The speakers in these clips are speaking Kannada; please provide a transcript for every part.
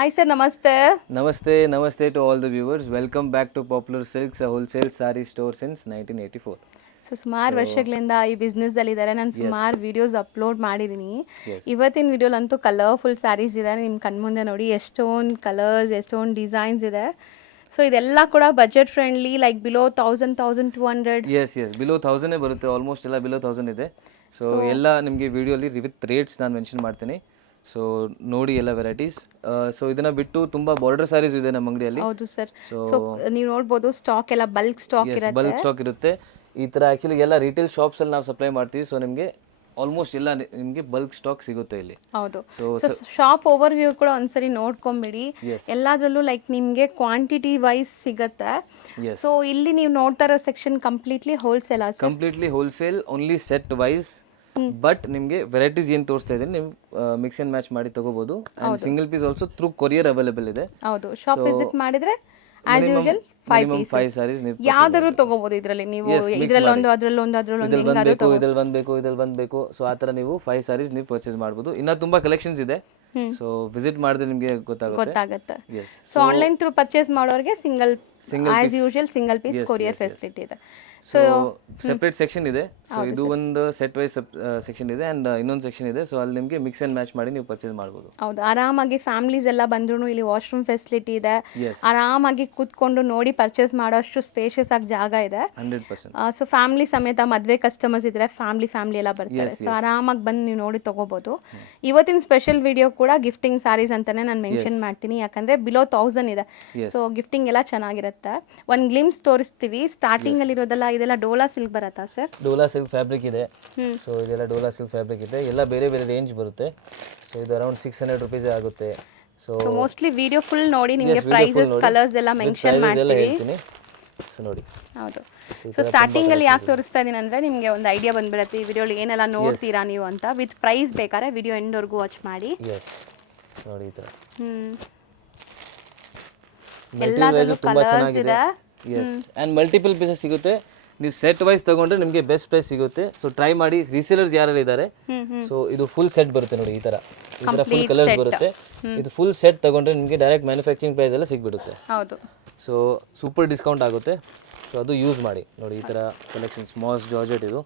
ಹಾಯ್ ಸರ್, ನಮಸ್ತೆ. Namaste to all the viewers. Welcome back to Popular Silks, a wholesale saree store since 1984. So ಸುಮಾರು ವರ್ಷಗಳಿಂದ ಈ ಬಿಸ್ನೆಸ್ಸಲ್ಲಿ ಇದ್ದಾರೆ. ನಾನು ಸುಮಾರು ವೀಡಿಯೋಸ್ ಅಪ್ಲೋಡ್ ಮಾಡಿದ್ದೀನಿ. Yes. ಇವತ್ತಿನ ವಿಡಿಯೋಲಂತೂ ಕಲರ್ಫುಲ್ ಸ್ಯಾರೀಸ್ ಇದೆ. ನಿಮ್ಮ ಕಣ್ಮುಂದೆ ನೋಡಿ ಎಷ್ಟೊಂದು ಕಲರ್ಸ್, ಎಷ್ಟೊಂದು ಡಿಸೈನ್ಸ್ ಇದೆ. ಸೊ ಇದೆಲ್ಲ ಕೂಡ budget friendly, like below 1000-1200. Yes, below 1000 ಬರುತ್ತೆ, ಆಲ್ಮೋಸ್ಟ್ ಎಲ್ಲ ಬಿಲೋ 1000 ಇದೆ. ಸೊ ಎಲ್ಲ ನಿಮಗೆ ವಿಡಿಯೋಲಿ ವಿತ್ ರೇಟ್ಸ್ ನಾನು ಮೆನ್ಷನ್ ಮಾಡ್ತೀನಿ. ಸೊ ನೋಡಿ ಎಲ್ಲ ವೆರೈಟೀಸ್. ಸೊ ಇದನ್ನ ಬಿಟ್ಟು ತುಂಬಾ ಬಾರ್ಡರ್ ಸ್ಯಾರೀಸ್ ಇದೆ ನಮ್ಮ ಅಂಗಡಿಯಲ್ಲಿ. ಹೌದು ಸರ್. ಸೊ ನೀವು ನೋಡ್ಬೋದು ಸ್ಟಾಕ್ ಎಲ್ಲ ಬಲ್ಕ್ ಸ್ಟಾಕ್ ಇರುತ್ತೆ. ಬಲ್ಕ್ ಸ್ಟಾಕ್ ಇರುತ್ತೆ. ಈ ಥರ ಆ್ಯಕ್ಚುಲಿ ಎಲ್ಲ ರಿಟೇಲ್ ಶಾಪ್ಸಲ್ಲಿ ನಾವು ಸಪ್ಲೈ ಮಾಡ್ತೀವಿ. ಸೊ ನಿಮಗೆ ಆಲ್ಮೋಸ್ಟ್ ಎಲ್ಲ ನಿಮಗೆ ಬಲ್ಕ್ ಸ್ಟಾಕ್ ಸಿಗುತ್ತೆ ಇಲ್ಲಿ. ಹೌದು. ಸೊ ಶಾಪ್ ಓವರ್ ವ್ಯೂ ಕೂಡ ಒಂದ್ಸರಿ ನೋಡ್ಕೊಂಬಿಡಿ. ಎಲ್ಲಾದ್ರಲ್ಲೂ ಲೈಕ್ ನಿಮಗೆ ಕ್ವಾಂಟಿಟಿ ವೈಸ್ ಸಿಗುತ್ತೆ. ಸೊ ಇಲ್ಲಿ ನೀವು ನೋಡ್ತಾ ಇರೋ section completely wholesale. Completely wholesale, only set wise. But ನಿಮಗೆ ವೆರೈಟೀಸ್ ಏನು ತೋರಿಸ್ತಾ ಇದ್ದೀನಿ ನೀವು ಮಿಕ್ಸ್ ಅಂಡ್ ಮ್ಯಾಚ್ ಮಾಡಿ ತಗೋಬಹುದು. And single piece also through courier available ಇದೆ. ಹೌದು. ಶಾಪ್ ವಿಸಿಟ್ ಮಾಡಿದ್ರೆ ಆಸ್ ಯೂಶುವಲ್ 5 sarees ನೀವು ಯಾವ್ದಾದ್ರು ತಗೋಬಹುದು. ಇದರಲ್ಲಿ ನೀವು ಇದರಲ್ಲೊಂದು ಅದರಲ್ಲೊಂದು ಇದ್ರಲ್ಲಿ ಬೇಕು. ಸೊ ಆ ಥರ ನೀವು 5 sarees ನೀವು ಪರ್ಚೇಸ್ ಮಾಡ್ಬೋದು. ಇನ್ನ ತುಂಬಾ ಕಲೆಕ್ಷನ್ಸ್ ಇದೆ. ಸೊ ವಿಸಿಟ್ ಮಾಡಿದ್ರೆ ನಿಮಗೆ ಗೊತ್ತಾಗುತ್ತೆ. ಸೊ ಆನ್ಲೈನ್ ಥ್ರೂ ಪರ್ಚೇಸ್ ಮಾಡೋರಿಗೆ single as usual single piece courier facility ಇದೆ. ಸೊ ಸೆಪರೇಟ್ ಸೆಕ್ಷನ್ ಇದೆ. ಸೊ ಇದು ಒಂದು ಸೆಟ್ ವೈಸ್ ಸೆಕ್ಷನ್ ಇದೆ ಅಂಡ್ ಇನ್ನೊಂದು ಸೆಕ್ಷನ್ ಇದೆ. ಸೊ ಅಲ್ಲಿ ನಿಮಗೆ ಮಿಕ್ಸ್ ಅಂಡ್ ಮ್ಯಾಚ್ ಮಾಡಿ ನೀವು ಪರ್ಚೇಸ್ ಮಾಡಬಹುದು. ಹೌದು. ಆರಾಮಾಗಿ ಫ್ಯಾಮಿಲೀಸ್ ಎಲ್ಲ ಬಂದ್ರು ಇಲ್ಲಿ ವಾಶ್ರೂಮ್ ಫೆಸಿಲಿಟಿ ಇದೆ. ಆರಾಮಾಗಿ ಕೂತ್ಕೊಂಡು ನೋಡಿ ಪರ್ಚೇಸ್ ಮಾಡೋಷ್ಟು ಸ್ಪೇಷಿಯಸ್ ಆಗಿ ಜಾಗ ಇದೆ. 100%. ಸೊ ಫ್ಯಾಮಿಲಿ ಸಮೇತ ಮದುವೆ ಕಸ್ಟಮರ್ಸ್ ಇದ್ರೆ ಫ್ಯಾಮಿಲಿ ಎಲ್ಲ ಬರ್ತಾರೆ. ಸೊ ಆರಾಮಾಗಿ ಬಂದು ನೀವು ನೋಡಿ ತಗೋಬಹುದು. ಇವತ್ತಿನ ಸ್ಪೆಷಲ್ ವಿಡಿಯೋ ಕೂಡ ಗಿಫ್ಟಿಂಗ್ ಸ್ಯಾರೀಸ್ ಅಂತಾನೆ ನಾನು ಮೆನ್ಷನ್ ಮಾಡ್ತೀನಿ, ಯಾಕಂದ್ರೆ ಬಿಲೋ 1000 ಇದೆ. ಸೊ ಗಿಫ್ಟಿಂಗ್ ಎಲ್ಲ ಚೆನ್ನಾಗಿರುತ್ತೆ. ಒಂದು ಗ್ಲಿಮ್ಸ್ ತೋರಿಸ್ತೀವಿ. ಸ್ಟಾರ್ಟಿಂಗ್ ಅಲ್ಲಿ ಇರೋದಲ್ಲ, ಇದೆಲ್ಲ ಡೋಲಾ ಸಿಲ್ಕ್ ಬರುತ್ತಾ ಸರ್? ಡೋಲಾ ಸಿಲ್ಕ್ ಫ್ಯಾಬ್ರಿಕ್ ಇದೆ. ಸೊ ಇದೆಲ್ಲ ಡೋಲಾ ಸಿಲ್ಕ್ ಫ್ಯಾಬ್ರಿಕ್ ಇದೆ. ಎಲ್ಲ ಬೇರೆ ಬೇರೆ ರೇಂಜ್ ಬರುತ್ತೆ. ಸೊ ಇದು ಅರೌಂಡ್ 600 rupees ಆಗುತ್ತೆ. ಸೊ ಮೋಸ್ಟ್ಲಿ ವಿಡಿಯೋ ಫುಲ್ ನೋಡಿ ನಿಮಗೆ ಪ್ರೈಸಸ್, ಕಲರ್ಸ್ ಎಲ್ಲ ಮೆನ್ಷನ್ ಮಾಡ್ತೀನಿ. ಸೊ ನೋಡಿ. ಹೌದು. ಸೊ ಸ್ಟಾರ್ಟಿಂಗ್ ಅಲ್ಲಿ ಯಾಕೆ ತೋರಿಸ್ತಾ ಇದೀನಿ ಅಂದ್ರೆ ನಿಮಗೆ ಒಂದು ಐಡಿಯಾ ಬಂದ್ಬಿಡುತ್ತೆ ಈ ವಿಡಿಯೋಲಿ ಏನೆಲ್ಲ ನೋಡ್ತೀರಾ ನೀವು ಅಂತ. ವಿತ್ ಪ್ರೈಸ್ ಬೇಕಾದ್ರೆ ವಿಡಿಯೋ ಎಂಡ್ ವರೆಗೂ ವಾಚ್ ಮಾಡಿ. ನೋಡಿ ಈ ತರ ಎಲ್ಲದರಲ್ಲೂ ಕಲರ್ಸ್ ಇದೆ. ಅಂಡ್ ಮಲ್ಟಿಪಲ್ ಪೀಸಸ್ ಸಿಗುತ್ತೆ. ನೀವು ಸೆಟ್ ವೈಸ್ ತಗೊಂಡ್ರೆ ನಿಮಗೆ ಬೆಸ್ಟ್ ಪ್ರೈಸ್ ಸಿಗುತ್ತೆ. ಸೊ ಟ್ರೈ ಮಾಡಿ. ರೀಸೇಲರ್ಸ್ ಯಾರು ಇದ್ದಾರೆ. ಸೊ ಇದು ಫುಲ್ ಸೆಟ್ ಬರುತ್ತೆ ನೋಡಿ, ಈ ತರ ಫುಲ್ ಕಲರ್ಸ್ ಬರುತ್ತೆ. ಇದು ಫುಲ್ ಸೆಟ್ ತಗೊಂಡ್ರೆ ನಿಮಗೆ ಡೈರೆಕ್ಟ್ ಮ್ಯಾನುಫ್ಯಾಕ್ಚರಿಂಗ್ ಪ್ರೈಸ್ ಎಲ್ಲ ಸಿಗ್ಬಿಡುತ್ತೆ. ಹೌದು. ಸೊ ಸೂಪರ್ ಡಿಸ್ಕೌಂಟ್ ಆಗುತ್ತೆ. ಸೊ ಅದು ಯೂಸ್ ಮಾಡಿ. ನೋಡಿ ಈ ತರ ಕಲೆಕ್ಷನ್ ಸ್ಮಾಸ್ ಜಾರ್ಜೆಟ್ ಇದು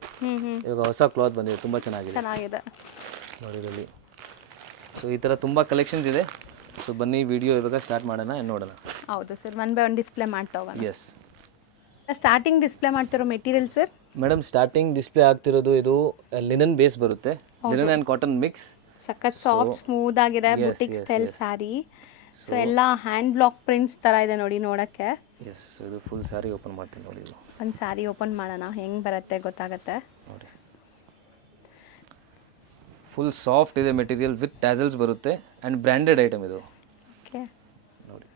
ಇವಾಗ ಹೊಸ ಕ್ಲಾತ್ ಬಂದಿದೆ, ತುಂಬಾ ಚೆನ್ನಾಗಿದೆ ನೋಡಿ ಇದರಲ್ಲಿ. ಸೊ ಈ ತರ ತುಂಬಾ ಕಲೆಕ್ಷನ್ಸ್ ಇದೆ. ಸೊ ಬನ್ನಿ ವಿಡಿಯೋ ಇವಾಗ ಸ್ಟಾರ್ಟ್ ಮಾಡೋಣ, ನೋಡೋಣ. ಹೌದು sir, one by one display ಮಾಡ್ತಾ ಹೋಗೋಣ. ಎಸ್. ಸ್ಟಾರ್ಟಿಂಗ್ ಡಿಸ್ಪ್ಲೇ ಮಾಡ್ತಿರೋ material sir? Madam starting display ಆಗ್ತಿರೋದು ಇದು ಲಿನನ್ ಬೇಸ್ ಬರುತ್ತೆ. Linen and cotton mix. ಸಖತ್ ಸಾಫ್ಟ್ ಸ್ಮೂತ್ ಆಗಿದೆ. Boutique style sari. ಸೊ ಎಲ್ಲ ಹ್ಯಾಂಡ್ ಬ್ಲಾಕ್ ಪ್ರಿಂಟ್ಸ್ ತರ ಇದೆ ನೋಡಿ ನೋಡಕ್ಕೆ. ಎಸ್. ಇದು ಫುಲ್ ಸ್ಯಾರಿ ಓಪನ್ ಮಾಡ್ತೀನಿ ನೋಡಿ. ಇದು ಒಂದು ಸ್ಯಾರಿ ಓಪನ್ ಮಾಡೋಣ, ಹೆಂಗ್ ಬರುತ್ತೆ ಗೊತ್ತಾಗುತ್ತೆ ನೋಡಿ. ಫುಲ್ ಸಾಫ್ಟ್ ಇದೆ ಮೆಟೀರಿಯಲ್, ವಿತ್ ಟ್ಯಾಸಲ್ಸ್ ಬರುತ್ತೆ ಅಂಡ್ ಬ್ರ್ಯಾಂಡೆಡ್ ಐಟಮ್ ಇದು. ಓಕೆ ನೋಡಿ.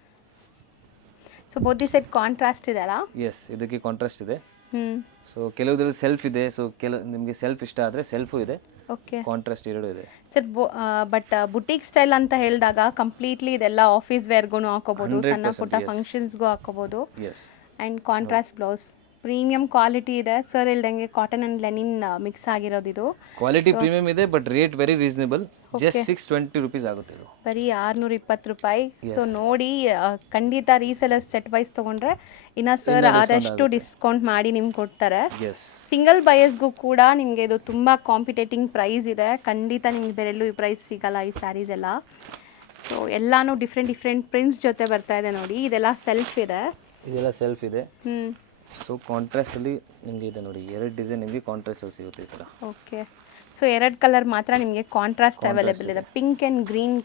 So both the set contrast ಇದೆ ಅಲ್ಲ? ಎಸ್, ಇದಕ್ಕೆ ಕಾಂಟ್ರಾಸ್ಟ್ ಇದೆ. ಸೊ ಕೆಲವುದ್ರಲ್ಲಿ ಸೆಲ್ಫ್ ಇದೆ. ಸೊ ನಿಮಗೆ ಸೆಲ್ಫ್ ಇಷ್ಟ ಆದರೆ ಸೆಲ್ಫು ಇದೆ. ಓಕೆ. ಕಾಂಟ್ರಾಸ್ಟ್ ಎರಡು ಇದೆ ಸರ್. ಬಟ್ ಬುಟಿಕ್ ಸ್ಟೈಲ್ ಅಂತ ಹೇಳಿದಾಗ ಕಂಪ್ಲೀಟ್ಲಿ ಇದೆಲ್ಲ ಆಫೀಸ್ ವೇರ್ಗೂ ಹಾಕೋಬಹುದು, ಸಣ್ಣ ಪುಟ್ಟ ಫಂಕ್ಷನ್ಸ್ಗೂ ಹಾಕೋಬಹುದು. And contrast blouse premium quality ಇದೆ ಸರ್. ಹೇಳ್ದಂಗೆ ಕಾಟನ್ ಅಂಡ್ ಲೆನಿನ್ ಮಿಕ್ಸ್ ಆಗಿರೋದು ಇದು. ಕ್ವಾಲಿಟಿ ಪ್ರೀಮಿಯಂ ಇದೆ, but rate very reasonable. Just 620 rupees ಆಗುತ್ತೆ ಇದು. ಬರೀ 620 ರೂಪಾಯಿ. ಸೊ ನೋಡಿ, ಖಂಡಿತ ರೀಸೆಲರ್ ಸೆಟ್ ವೈಸ್ ತಗೊಂಡ್ರೆ ಇನ್ನ ಸರ್ ಆದಷ್ಟು ಡಿಸ್ಕೌಂಟ್ ಮಾಡಿ ನಿಮ್ಗೆ ಕೊಡ್ತಾರೆ. ಸಿಂಗಲ್ ಬಯರ್ಸ್ಗೂ ಕೂಡ ನಿಮಗೆ ಇದು ತುಂಬಾ ಕಾಂಪಿಟೇಟಿಂಗ್ ಪ್ರೈಸ್ ಇದೆ. ಖಂಡಿತ ನಿಮ್ಗೆ ಬೇರೆಲ್ಲೂ ಈ ಪ್ರೈಸ್ ಸಿಗಲ್ಲ ಈ ಸ್ಯಾರೀಸ್ ಎಲ್ಲ. ಸೊ ಎಲ್ಲಾನು ಡಿಫ್ರೆಂಟ್ ಪ್ರಿಂಟ್ಸ್ ಜೊತೆ ಬರ್ತಾ ಇದೆ ನೋಡಿ. ಇದೆಲ್ಲ ಸೆಲ್ಫ್ ಇದೆ. ಇದೆಲ್ಲ ಸೆಲ್ಫ್ ಇದೆ. ಸೊ ಕಾಂಟ್ರಾಸ್ಟ್ ಅಲ್ಲಿ ನಿಮಗೆ ಇದೆ ನೋಡಿ, ಎರಡು ಡಿಸೈನ್ ನಿಮಗೆ ಕಾಂಟ್ರಾಸ್ಟ್ ಅಲ್ಲಿ ಸಿಗುತ್ತೆ ಈ ತರ. ಓಕೆ. ಸೊ ಎರಡು ಕಲರ್ ಮಾತ್ರ ನಿಮಗೆ ಕಾಂಟ್ರಾಸ್ಟ್ ಅವೈಲೇಬಲ್ ಇದೆ. ಪಿಂಕ್ ಅಂಡ್ ಗ್ರೀನ್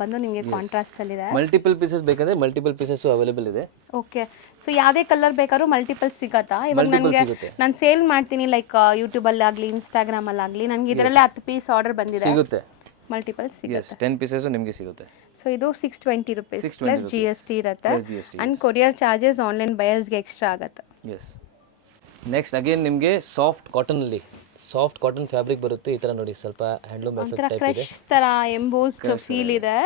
ಬಂದು ನಿಮಗೆ ಕಾಂಟ್ರಾಸ್ಟ್ ಅಲ್ಲಿ ಇದೆ. ಮಲ್ಟಿಪಲ್ ಪೀಸಸ್ ಬೇಕಂದ್ರೆ ಮಲ್ಟಿಪಲ್ ಪೀಸಸ್ ಅವೈಲೇಬಲ್ ಇದೆ. ಓಕೆ. ಸೊ ಯಾವುದೇ ಕಲರ್ ಬೇಕಾದ್ರೂ ಮಲ್ಟಿಪಲ್ ಸಿಗತ್ತಾ? ಇವಾಗ ನನಗೆ ನಾನು ಸೇಲ್ ಮಾಡ್ತೀನಿ ಲೈಕ್ ಯೂಟ್ಯೂಬಲ್ಲಿ ಆಗಲಿ ಇನ್ಸ್ಟಾಗ್ರಾಮಲ್ಲಿ ಆಗಲಿ, ನನಗೆ ಇದರಲ್ಲೇ 10 ಪೀಸ್ ಆರ್ಡರ್ ಬಂದಿದೆ. ಸಿಗುತ್ತೆ. ಮಲ್ಟಿಪಲ್ ಸಿಗುತ್ತೆ. 10 ಪೀಸಸ್ ನಿಮಗೆ ಸಿಗುತ್ತೆ. ಸೊ ಇದು 620 rupees ಪ್ಲಸ್ GST ಇರುತ್ತೆ. ಅಂಡ್ ಕೊರಿಯರ್ ಚಾರ್ಜಸ್ ಆನ್ಲೈನ್ ಬಯರ್ಸ್ಗೆ ಎಕ್ಸ್ಟ್ರಾ ಆಗುತ್ತೆ. ಎಸ್. ನೆಕ್ಸ್ಟ್ ಅಗೇನ್ ನಿಮಗೆ ಸಾಫ್ಟ್ ಕಾಟನ್ ಅಲ್ಲಿ ಸಾಫ್ಟ್ ಕಾಟನ್ ಫ್ಯಾಬ್ರಿಕ್ ಬರುತ್ತೆ. ಈ ತರ ನೋಡಿ, ಸ್ವಲ್ಪ ಹ್ಯಾಂಡ್ಲೂಮ್ ಎಫೆಕ್ಟ್ ಟೈಪ್ ಇದೆ. ಕ್ರಶ್ ತರ ಎಂಬೋಸ್ಡ್ ಫೀಲ್ ಇದೆ.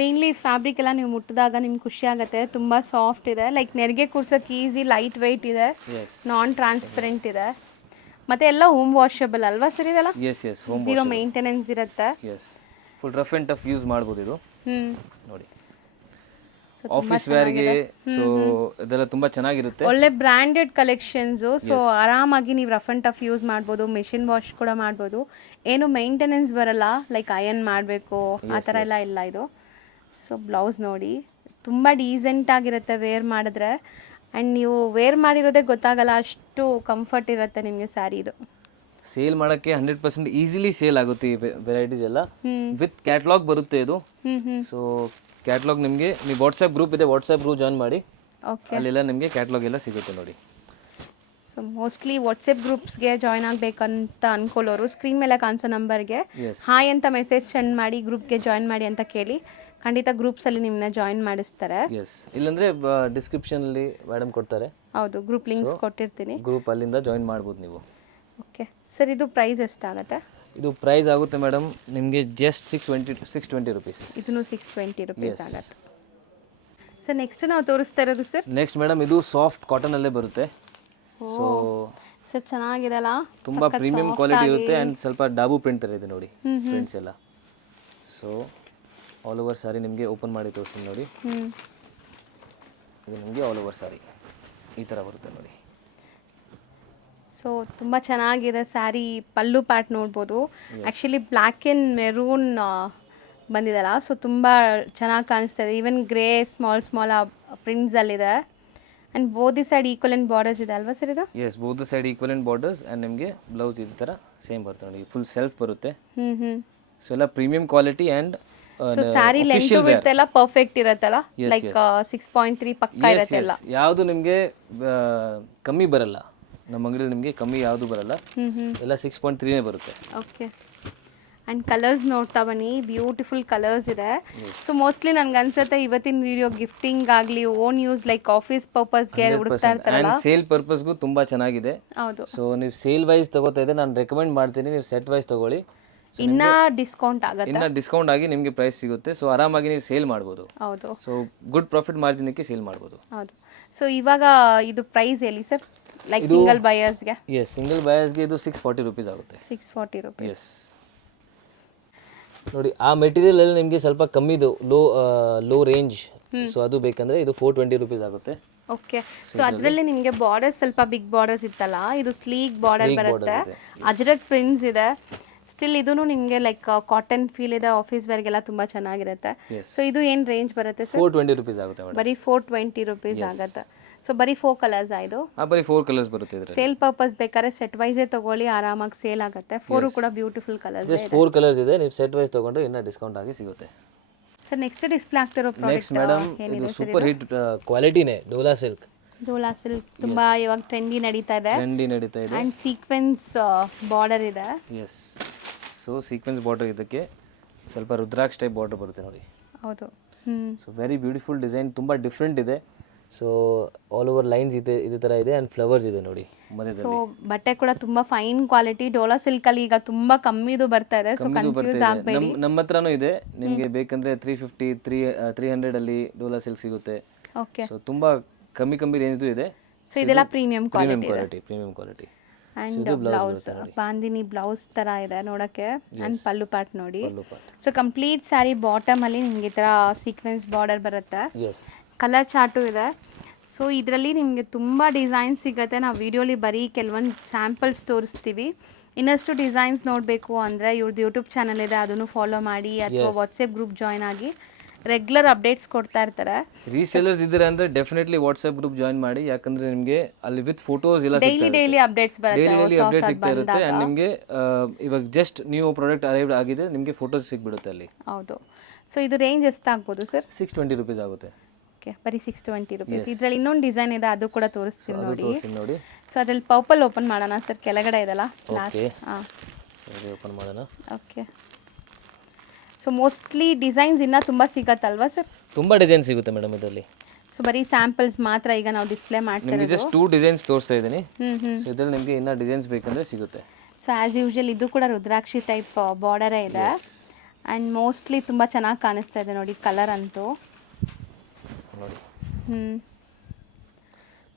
ಮೇನ್ಲಿ ಫ್ಯಾಬ್ರಿಕ್ ಎಲ್ಲ ನೀವು ಮುಟ್ಟಿದಾಗ ನಿಮ್ಗೆ ಖುಷಿ ಆಗುತ್ತೆ. ತುಂಬಾ ಸಾಫ್ಟ್ ಇದೆ, ಲೈಕ್ ನೆರಿಗೆ ಕೂರ್ಸಕ್ಕೆ ಈಸಿ, ಲೈಟ್ ವೆಯ್ಟ್ ಇದೆ, ನಾನ್ ಟ್ರಾನ್ಸ್ಪರೆಂಟ್ ಇದೆ, ಮತ್ತೆ ಎಲ್ಲ ಹೋಮ್ ವಾಷಬಲ್ ಅಲ್ವಾ ಸರ್ ಇದೆಲ್ಲ? ಹೋಮ್ ಜೀರೋ ಮೇಂಟೆನೆನ್ಸ್ ಇರುತ್ತೆ. Full rough and tough use ಮಾಡಬಹುದು ಇದು ನೋಡಿ. ಆಫೀಸ್ ವೇರ್ಗೆ ಸೊ ಇದೆಲ್ಲ ತುಂಬ ಚೆನ್ನಾಗಿರುತ್ತೆ. ಒಳ್ಳೆ ಬ್ರ್ಯಾಂಡೆಡ್ ಕಲೆಕ್ಷನ್ಸು. ಸೊ ಆರಾಮಾಗಿ ನೀವು ರಫ್ ಆ್ಯಂಡ್ ಟಫ್ ಯೂಸ್ ಮಾಡ್ಬೋದು, ಮೆಷಿನ್ ವಾಶ್ ಕೂಡ ಮಾಡ್ಬೋದು, ಏನು ಮೇಂಟೆನೆನ್ಸ್ ಬರಲ್ಲ, ಲೈಕ್ ಅಯನ್ ಮಾಡಬೇಕು ಆ ಥರ ಎಲ್ಲ ಇಲ್ಲ ಇದು. ಸೊ ಬ್ಲೌಸ್ ನೋಡಿ ತುಂಬ ಡೀಸೆಂಟ್ ಆಗಿರುತ್ತೆ ವೇರ್ ಮಾಡಿದ್ರೆ, ಆ್ಯಂಡ್ ನೀವು ವೇರ್ ಮಾಡಿರೋದೇ ಗೊತ್ತಾಗಲ್ಲ, ಅಷ್ಟು ಕಂಫರ್ಟ್ ಇರುತ್ತೆ ನಿಮಗೆ ಸ್ಯಾರಿ ಇದು. ಸೇಲ್ ಮಾಡೋಕ್ಕೆ 100% ಈಸಿಲಿ ಸೇಲ್ ಆಗುತ್ತೆ ಈ ವೆರೈಟೀಸ್ ಎಲ್ಲ. ವಿತ್ ಕ್ಯಾಟ್ಲಾಗ್ ಬರುತ್ತೆ ಇದು. ಸೊ ಕ್ಯಾಟ್ಲಾಗ್ ನಿಮಗೆ ನೀವು ವಾಟ್ಸಪ್ ಗ್ರೂಪ್ ಇದೆ, ವಾಟ್ಸಪ್ ಗ್ರೂಪ್ ಜಾಯ್ನ್ ಮಾಡಿ, ಓಕೆ, ಅಲ್ಲೆಲ್ಲ ನಿಮಗೆ ಕ್ಯಾಟ್ಲಾಗ್ ಎಲ್ಲ ಸಿಗುತ್ತೆ ನೋಡಿ. ಸೊ ಮೋಸ್ಟ್ಲಿ ವಾಟ್ಸಪ್ ಗ್ರೂಪ್ಸ್ಗೆ ಜಾಯ್ನ್ ಆಗಬೇಕಂತ ಅನ್ಕೊಳ್ಳೋರು ಸ್ಕ್ರೀನ್ ಮೇಲೆ ಕಾಣಿಸೋ ನಂಬರ್ಗೆ ಹಾಯ್ ಅಂತ ಮೆಸೇಜ್ ಸೆಂಡ್ ಮಾಡಿ ಗ್ರೂಪ್ಗೆ ಜಾಯ್ನ್ ಮಾಡಿ ಅಂತ ಕೇಳಿ, ಖಂಡಿತ ಗ್ರೂಪ್ಸಲ್ಲಿ ನಿಮ್ಮನ್ನ ಜಾಯಿನ್ ಮಾಡಿಸ್ತಾರೆ. ಎಸ್, ಇಲ್ಲಾಂದರೆ ಡಿಸ್ಕ್ರಿಪ್ಷನಲ್ಲಿ ಮೇಡಮ್ ಕೊಡ್ತಾರೆ. ಹೌದು, ಗ್ರೂಪ್ ಲಿಂಕ್ಸ್ ಕೊಟ್ಟಿರ್ತೀನಿ, ಗ್ರೂಪ್ ಅಲ್ಲಿಂದ ಜಾಯಿನ್ ಮಾಡ್ಬೋದು ನೀವು. ಓಕೆ ಸರ್, ಇದು ಪ್ರೈಸ್ ಎಷ್ಟಾಗುತ್ತೆ? ಇದು ಪ್ರೈಸ್ ಆಗುತ್ತೆ ಮೇಡಮ್ ನಿಮಗೆ ಜಸ್ಟ್ 620 ರುಪೀಸ್. ಇದನ್ನು 620 ರುಪೀಸ್ ಆಗುತ್ತೆ. ಸರ್ ನೆಕ್ಸ್ಟ್ ನಾವು ತೋರಿಸ್ತಾ ಇರೋದು ಸರ್, ನೆಕ್ಸ್ಟ್ ಮೇಡಮ್ ಇದು ಸಾಫ್ಟ್ ಕಾಟನಲ್ಲೇ ಬರುತ್ತೆ. ಸೊ ಸರ್ ಚೆನ್ನಾಗಿದೆಲ್ಲ, ತುಂಬ ಪ್ರೀಮಿಯಂ ಕ್ವಾಲಿಟಿ ಇರುತ್ತೆ ಆ್ಯಂಡ್ ಸ್ವಲ್ಪ ಡಾಬು ಪ್ರಿಂಟ್ ಥರ ಇದೆ ನೋಡಿ ಪ್ರಿಂಟ್ಸ್ ಎಲ್ಲ. ಸೊ ಆಲ್ ಓವರ್ ಸಾರಿ ನಿಮಗೆ ಓಪನ್ ಮಾಡಿ ತೋರಿಸ್ತೀನಿ ನೋಡಿ. ಇದು ನಿಮಗೆ ಆಲ್ ಓವರ್ ಸಾರಿ ಈ ಥರ ಬರುತ್ತೆ ನೋಡಿ. ಸೊ ತುಂಬ ಚೆನ್ನಾಗಿದೆ ಸ್ಯಾರಿ. ಪಲ್ಲು ಪಾರ್ಟ್ ನೋಡ್ಬೋದು, ಆ್ಯಕ್ಚುಲಿ ಬ್ಲ್ಯಾಕ್ ಆ್ಯಂಡ್ ಮೆರೂನ್ ಬಂದಿದಲ್ಲ, ಸೊ ತುಂಬ ಚೆನ್ನಾಗಿ ಕಾಣಿಸ್ತಾ ಇದೆ. ಈವನ್ ಗ್ರೇ ಸ್ಮಾಲ್ ಪ್ರಿಂಟ್ಸಲ್ಲಿದೆ. And both the side equivalent borders ಇದೆ ಅಲ್ವಾ ಸರ್ ಇದು? Yes, both the side equivalent borders and ನಿಮಗೆ ಬ್ಲೌಸ್ ಈ ಥರ ಸೇಮ್ ಬರುತ್ತೆ ನೋಡಿ, ಫುಲ್ ಸೆಲ್ಫ್ ಬರುತ್ತೆ. ಸೊ ಎಲ್ಲ premium quality and so sari length width ಎಲ್ಲ ಪರ್ಫೆಕ್ಟ್ ಇರುತ್ತಲ್ಲ, ಲೈಕ್ 6.3 ಪಕ್ಕ ಇರುತ್ತೆ ಎಲ್ಲ. ಯಾವುದು ನಿಮಗೆ ಕಮ್ಮಿ ಬರಲ್ಲ ನಮ್ಮ ಅಂಗಡಿಯಲ್ಲಿ, ನಿಮಗೆ ಕಮ್ಮಿ ಯಾವುದು ಬರಲ್ಲ, ಎಲ್ಲ 6.3ನೇ ಬರುತ್ತೆ. ಓಕೆ, ಆ್ಯಂಡ್ ಕಲರ್ಸ್ ನೋಡ್ತಾ ಬನ್ನಿ, ಬ್ಯೂಟಿಫುಲ್ ಕಲರ್ಸ್ ಇದೆ. ಸೊ ಮೋಸ್ಟ್ಲಿ ನನ್ಗೆ ಅನ್ಸುತ್ತೆ ಇವತ್ತಿನ ವಿಡಿಯೋ ಗಿಫ್ಟಿಂಗ್ ಆಗಲಿ, ಓನ್ ಯೂಸ್ ಲೈಕ್ ಆಫೀಸ್ ಪರ್ಪಸ್ಗೆ ಹುಡುಕ್ತಾ ಇರ್ತಾರಲ್ಲ, ಸೇಲ್ ಪರ್ಪಸ್ಗೂ ತುಂಬ ಚೆನ್ನಾಗಿದೆ. ಹೌದು. ಸೊ ನೀವು ಸೇಲ್ ವೈಸ್ ತಗೋತಾ ಇದ್ದರೆ ನಾನು ರೆಕಮೆಂಡ್ ಮಾಡ್ತೀನಿ ನೀವು ಸೆಟ್ ವೈಸ್ ತಗೊಳ್ಳಿ, ಇನ್ನ ಡಿಸ್ಕೌಂಟ್ ಆಗುತ್ತೆ, ಇನ್ನ ಡಿಸ್ಕೌಂಟ್ ಆಗಿ ನಿಮಗೆ ಪ್ರೈಸ್ ಸಿಗುತ್ತೆ. ಸೊ ಆರಾಮಾಗಿ ನೀವು ಸೇಲ್ ಮಾಡ್ಬೋದು. ಹೌದು. ಸೊ ಗುಡ್ ಪ್ರಾಫಿಟ್ ಮಾರ್ಜಿನಕ್ಕೆ ಸೇಲ್ ಮಾಡ್ಬೋದು. ಹೌದು. ಸೊ ಇವಾಗ ಇದು ಪ್ರೈಸ್ ಎಲ್ಲಿ ಸರ್, ಲೈಕ್ ಸಿಂಗಲ್ ಬಯರ್ಸ್ಗೆ? ಎಸ್, ಸಿಂಗಲ್ ಬಯರ್ಸ್ಗೆ ಇದು 640 ರುಪೀಸ್ ಆಗುತ್ತೆ. 640 ರುಪೀಸ್. ಎಸ್ ನೋಡಿ, ಆ ಮೆಟೀರಿಯಲ್ ಅಲ್ಲಿ ನಿಮಗೆ ಸ್ವಲ್ಪ ಕಮ್ಮಿದು ಲೋ ರೇಂಜ್, ಸೊ ಅದು ಬೇಕಂದ್ರೆ ಇದು 420 ರುಪೀಸ್ ಆಗುತ್ತೆ. ಓಕೆ, ಸೊ ಅದರಲ್ಲಿ ನಿಮಗೆ ಬಾರ್ಡರ್ಸ್ ಸ್ವಲ್ಪ ಬಿಗ್ ಬಾರ್ಡರ್ಸ್ ಇತ್ತಲ್ಲ, ಇದು ಸ್ಲೀಕ್ ಬಾರ್ಡರ್ ಬರುತ್ತೆ, ಅಜ್ರಕ್ ಪ್ರಿಂಟ್ಸ್ ಇದೆ. ಸ್ಟಿಲ್ ಇದೂ ನಿಮಗೆ ಲೈಕ್ ಕಾಟನ್ ಫೀಲ್ ಇದೆ, ಆಫೀಸ್ ವೇರ್ಗೆಲ್ಲ ತುಂಬ ಚೆನ್ನಾಗಿರುತ್ತೆ. ಸೊ ಇದು ಏನು ರೇಂಜ್ ಬರುತ್ತೆ ಸರ್? 420 ರುಪೀಸ್ ಆಗುತ್ತೆ ಮೇಡಮ್. ಬರೀ 420 ರುಪೀಸ್ ಆಗುತ್ತೆ. ಸೊ ಬರೀ 4 ಕಲರ್ಸ್ ಆಯಿತು? ಬರೀ 4 ಕಲರ್ಸ್ ಬರುತ್ತೆ ಇದರಲ್ಲಿ. ಸೇಲ್ ಪರ್ಪಸ್ ಬೇಕಾದ್ರೆ ಸೆಟ್ ವೈಸೇ ತಗೊಳ್ಳಿ, ಆರಾಮಾಗಿ ಸೇಲ್ ಆಗುತ್ತೆ. 4 ಕೂಡ ಬ್ಯೂಟಿಫುಲ್ ಕಲರ್ಸ್ ಇದೆ. 4 ಕಲರ್ಸ್ ಇದೆ, ನೀವು ಸೆಟ್ ವೈಸ್ ತಗೊಂಡ್ರೆ ಇನ್ನೂ ಡಿಸ್ಕೌಂಟ್ ಆಗಿ ಸಿಗುತ್ತೆ. ಸರ್ ನೆಕ್ಸ್ಟ್ ಡಿಸ್ಪ್ಲೇ ಆಗ್ತಿರೋ ನೆಕ್ಸ್ಟ್ ಮೇಡಮ್ ಇದು ಸೂಪರ್ ಹಿಟ್ ಕ್ವಾಲಿಟಿನೇ ಡೋಲಾ ಸಿಲ್ಕ್. ಡೋಲಾ ಸಿಲ್ಕ್ ತುಂಬಾ ಇವಾಗ ಟ್ರೆಂಡಿ ನಡೀತಾ ಇದೆ ಅಂಡ್ ಸೀಕ್ವೆನ್ಸ್ ಬಾರ್ಡರ್ ಇದೆ. ಎಸ್, ಸೊ ಸೀಕ್ವೆನ್ಸ್ ಬಾರ್ಡರ್ ಇದಕ್ಕೆ ಸ್ವಲ್ಪ ರುದ್ರಾಕ್ಷ ಟೈಪ್ ಬಾರ್ಡರ್ ಬರುತ್ತೆ ನೋಡಿ. ಹೌದು. ಸೊ ವೆರಿ ಬ್ಯೂಟಿಫುಲ್ ಡಿಸೈನ್, ತುಂಬ ಡಿಫ್ರೆಂಟ್ ಇದೆ. ಸೊ ಆಲ್ ಓವರ್ ಲೈನ್ಸ್ ಇದೆ, ಇದೇ ಥರ ಇದೆ ಆ್ಯಂಡ್ ಫ್ಲವರ್ಸ್ ಇದೆ ನೋಡಿ ಮಧ್ಯದಲ್ಲಿ. ಸೊ ಬಟ್ಟೆ ಕೂಡ ತುಂಬ ಫೈನ್ ಕ್ವಾಲಿಟಿ. ಡೋಲಾ ಸಿಲ್ಕಲ್ಲಿ ಈಗ ತುಂಬ ಕಮ್ಮಿದು ಬರ್ತಾ ಇದೆ, ಸೊ ಕನ್ಫ್ಯೂಸ್ ಆಗಬೇಡಿ. ನಮ್ಮ ಹತ್ರನೂ ಇದೆ, ನಿಮಗೆ ಬೇಕಂದ್ರೆ 350 300 ಅಲ್ಲಿ ಡೋಲಾ ಸಿಲ್ಕ್ ಸಿಗುತ್ತೆ. ಓಕೆ, ಸೊ ತುಂಬ ಕಮ್ಮಿ ರೇಂಜ್ದು ಇದೆ. ಸೊ ಇದೆಲ್ಲ premium quality. And blouse bandhani blouse ತರ ಇದೆ ನೋಡಕ್ಕೆ. ಅಂಡ್ ಪಲ್ಲು ಪಾರ್ಟ್ ನೋಡಿ. ಸೊ ಕಂಪ್ಲೀಟ್ ಸ್ಯಾರಿ ಬಾಟಮ್ ಅಲ್ಲಿ ನಿಮ್ಗೆ ಈ ತರ ಸೀಕ್ವೆನ್ಸ್ ಬಾರ್ಡರ್ ಬರುತ್ತೆ. ಕಲರ್ ಚಾರ್ಟು ಇದೆ. ಸೊ ಇದರಲ್ಲಿ ನಿಮಗೆ ತುಂಬ ಡಿಸೈನ್ಸ್ ಸಿಗುತ್ತೆ. ನಾವು ವಿಡಿಯೋಲಿ ಬರೀ ಕೆಲವೊಂದು ಸ್ಯಾಂಪಲ್ಸ್ ತೋರಿಸ್ತೀವಿ. ಇನ್ನಷ್ಟು ಡಿಸೈನ್ಸ್ ನೋಡಬೇಕು ಅಂದರೆ ಇವ್ರದ್ದು ಯೂಟ್ಯೂಬ್ ಚಾನಲ್ ಇದೆ, ಅದನ್ನು ಫಾಲೋ ಮಾಡಿ, ಅಥವಾ ವಾಟ್ಸಪ್ ಗ್ರೂಪ್ ಜಾಯ್ನ್ ಆಗಿ ರೆಗ್ಯುಲರ್ ಅಪ್ಡೇಟ್ಸ್ ಕೊಡ್ತಾ ಇರ್ತಾರೆ. ರೀಸೇಲರ್ಸ್ ಇದ್ದೀರಾ ಅಂದ್ರೆ ಡೆಫಿನೆಟ್ಲಿ ವಾಟ್ಸಪ್ ಗ್ರೂಪ್ ಜಾಯಿನ್ ಮಾಡಿ, ಯಾಕಂದ್ರೆ ನಿಮಗೆ ಅಲ್ಲಿ ವಿತ್ ಫೋಟೋಸ್ ಎಲ್ಲ ಡೈಲಿ ಅಪ್ಡೇಟ್ಸ್ ಬರುತ್ತೆ, ಡೈಲಿ ಅಪ್ಡೇಟ್ ಸಿಗ್ತಾ ಇರುತ್ತೆ. ಅಂಡ್ ನಿಮಗೆ ಇವಾಗ ಜಸ್ಟ್ ನ್ಯೂ ಪ್ರಾಡಕ್ಟ್ ಅರೈವ್ಡ್ ಆಗಿದೆ, ನಿಮಗೆ ಫೋಟೋಸ್ ಸಿಗ್ಬಿಡುತ್ತೆ ಅಲ್ಲಿ. ಹೌದು. ಸೊ ಇದು ರೇಂಜ್ ಎಷ್ಟಾಗ್ಬೋದು ಸರ್? 620 ರುಪೀಸ್ ಆಗುತ್ತೆ. ಓಕೆ, ಬರೀ 620 ರುಪೀಸ್. ಇದರಲ್ಲಿ ಇನ್ನೊಂದು ಡಿಸೈನ್ ಇದೆ, ಅದು ಕೂಡ ತೋರಿಸ್ತೀವಿ ನೋಡಿ. ಸೊ ಅದ್ರಲ್ಲಿ ಪರ್ಪಲ್ ಓಪನ್ ಮಾಡೋಣ ಸರ್, ಕೆಳಗಡೆ ಇದೆಲ್ಲ ಲಾಸ್ಟ್. ಹಾಂ, ಸರಿ, ಓಪನ್ ಮಾಡೋಣ. ಓಕೆ. ಸೊ ಮೋಸ್ಟ್ಲಿ ಡಿಸೈನ್ಸ್ ಇನ್ನೂ ತುಂಬ ಸಿಗತ್ತಲ್ವಾ ಸರ್? ತುಂಬ ಡಿಸೈನ್ ಸಿಗುತ್ತೆ ಮೇಡಮ್ ಇದರಲ್ಲಿ. ಸೊ ಬರೀ ಸ್ಯಾಂಪಲ್ಸ್ ಮಾತ್ರ ಈಗ ನಾವು ಡಿಸ್ಪ್ಲೇ ಮಾಡ್ತೀವಿ. ನಿಮಗೆ ಜಸ್ಟ್ 2 ಡಿಸೈನ್ಸ್ ತೋರಿಸ್ತಾ ಇದ್ದೀನಿ. ಸೊ ಇದರಲ್ಲಿ ನಿಮಗೆ ಇನ್ನೂ ಡಿಸೈನ್ಸ್ ಬೇಕಂದ್ರೆ ಸಿಗುತ್ತೆ. ಸೊ ಆ್ಯಸ್ ಯೂಶುವಲ್ ಇದು ಕೂಡ ರುದ್ರಾಕ್ಷಿ ಟೈಪ್ ಬಾರ್ಡರೇ ಇದೆ. ಆ್ಯಂಡ್ ಮೋಸ್ಟ್ಲಿ ತುಂಬ ಚೆನ್ನಾಗಿ ಕಾಣಿಸ್ತಾ ಇದೆ ನೋಡಿ ಕಲರ್ ಅಂತೂ. ನೋಡಿ,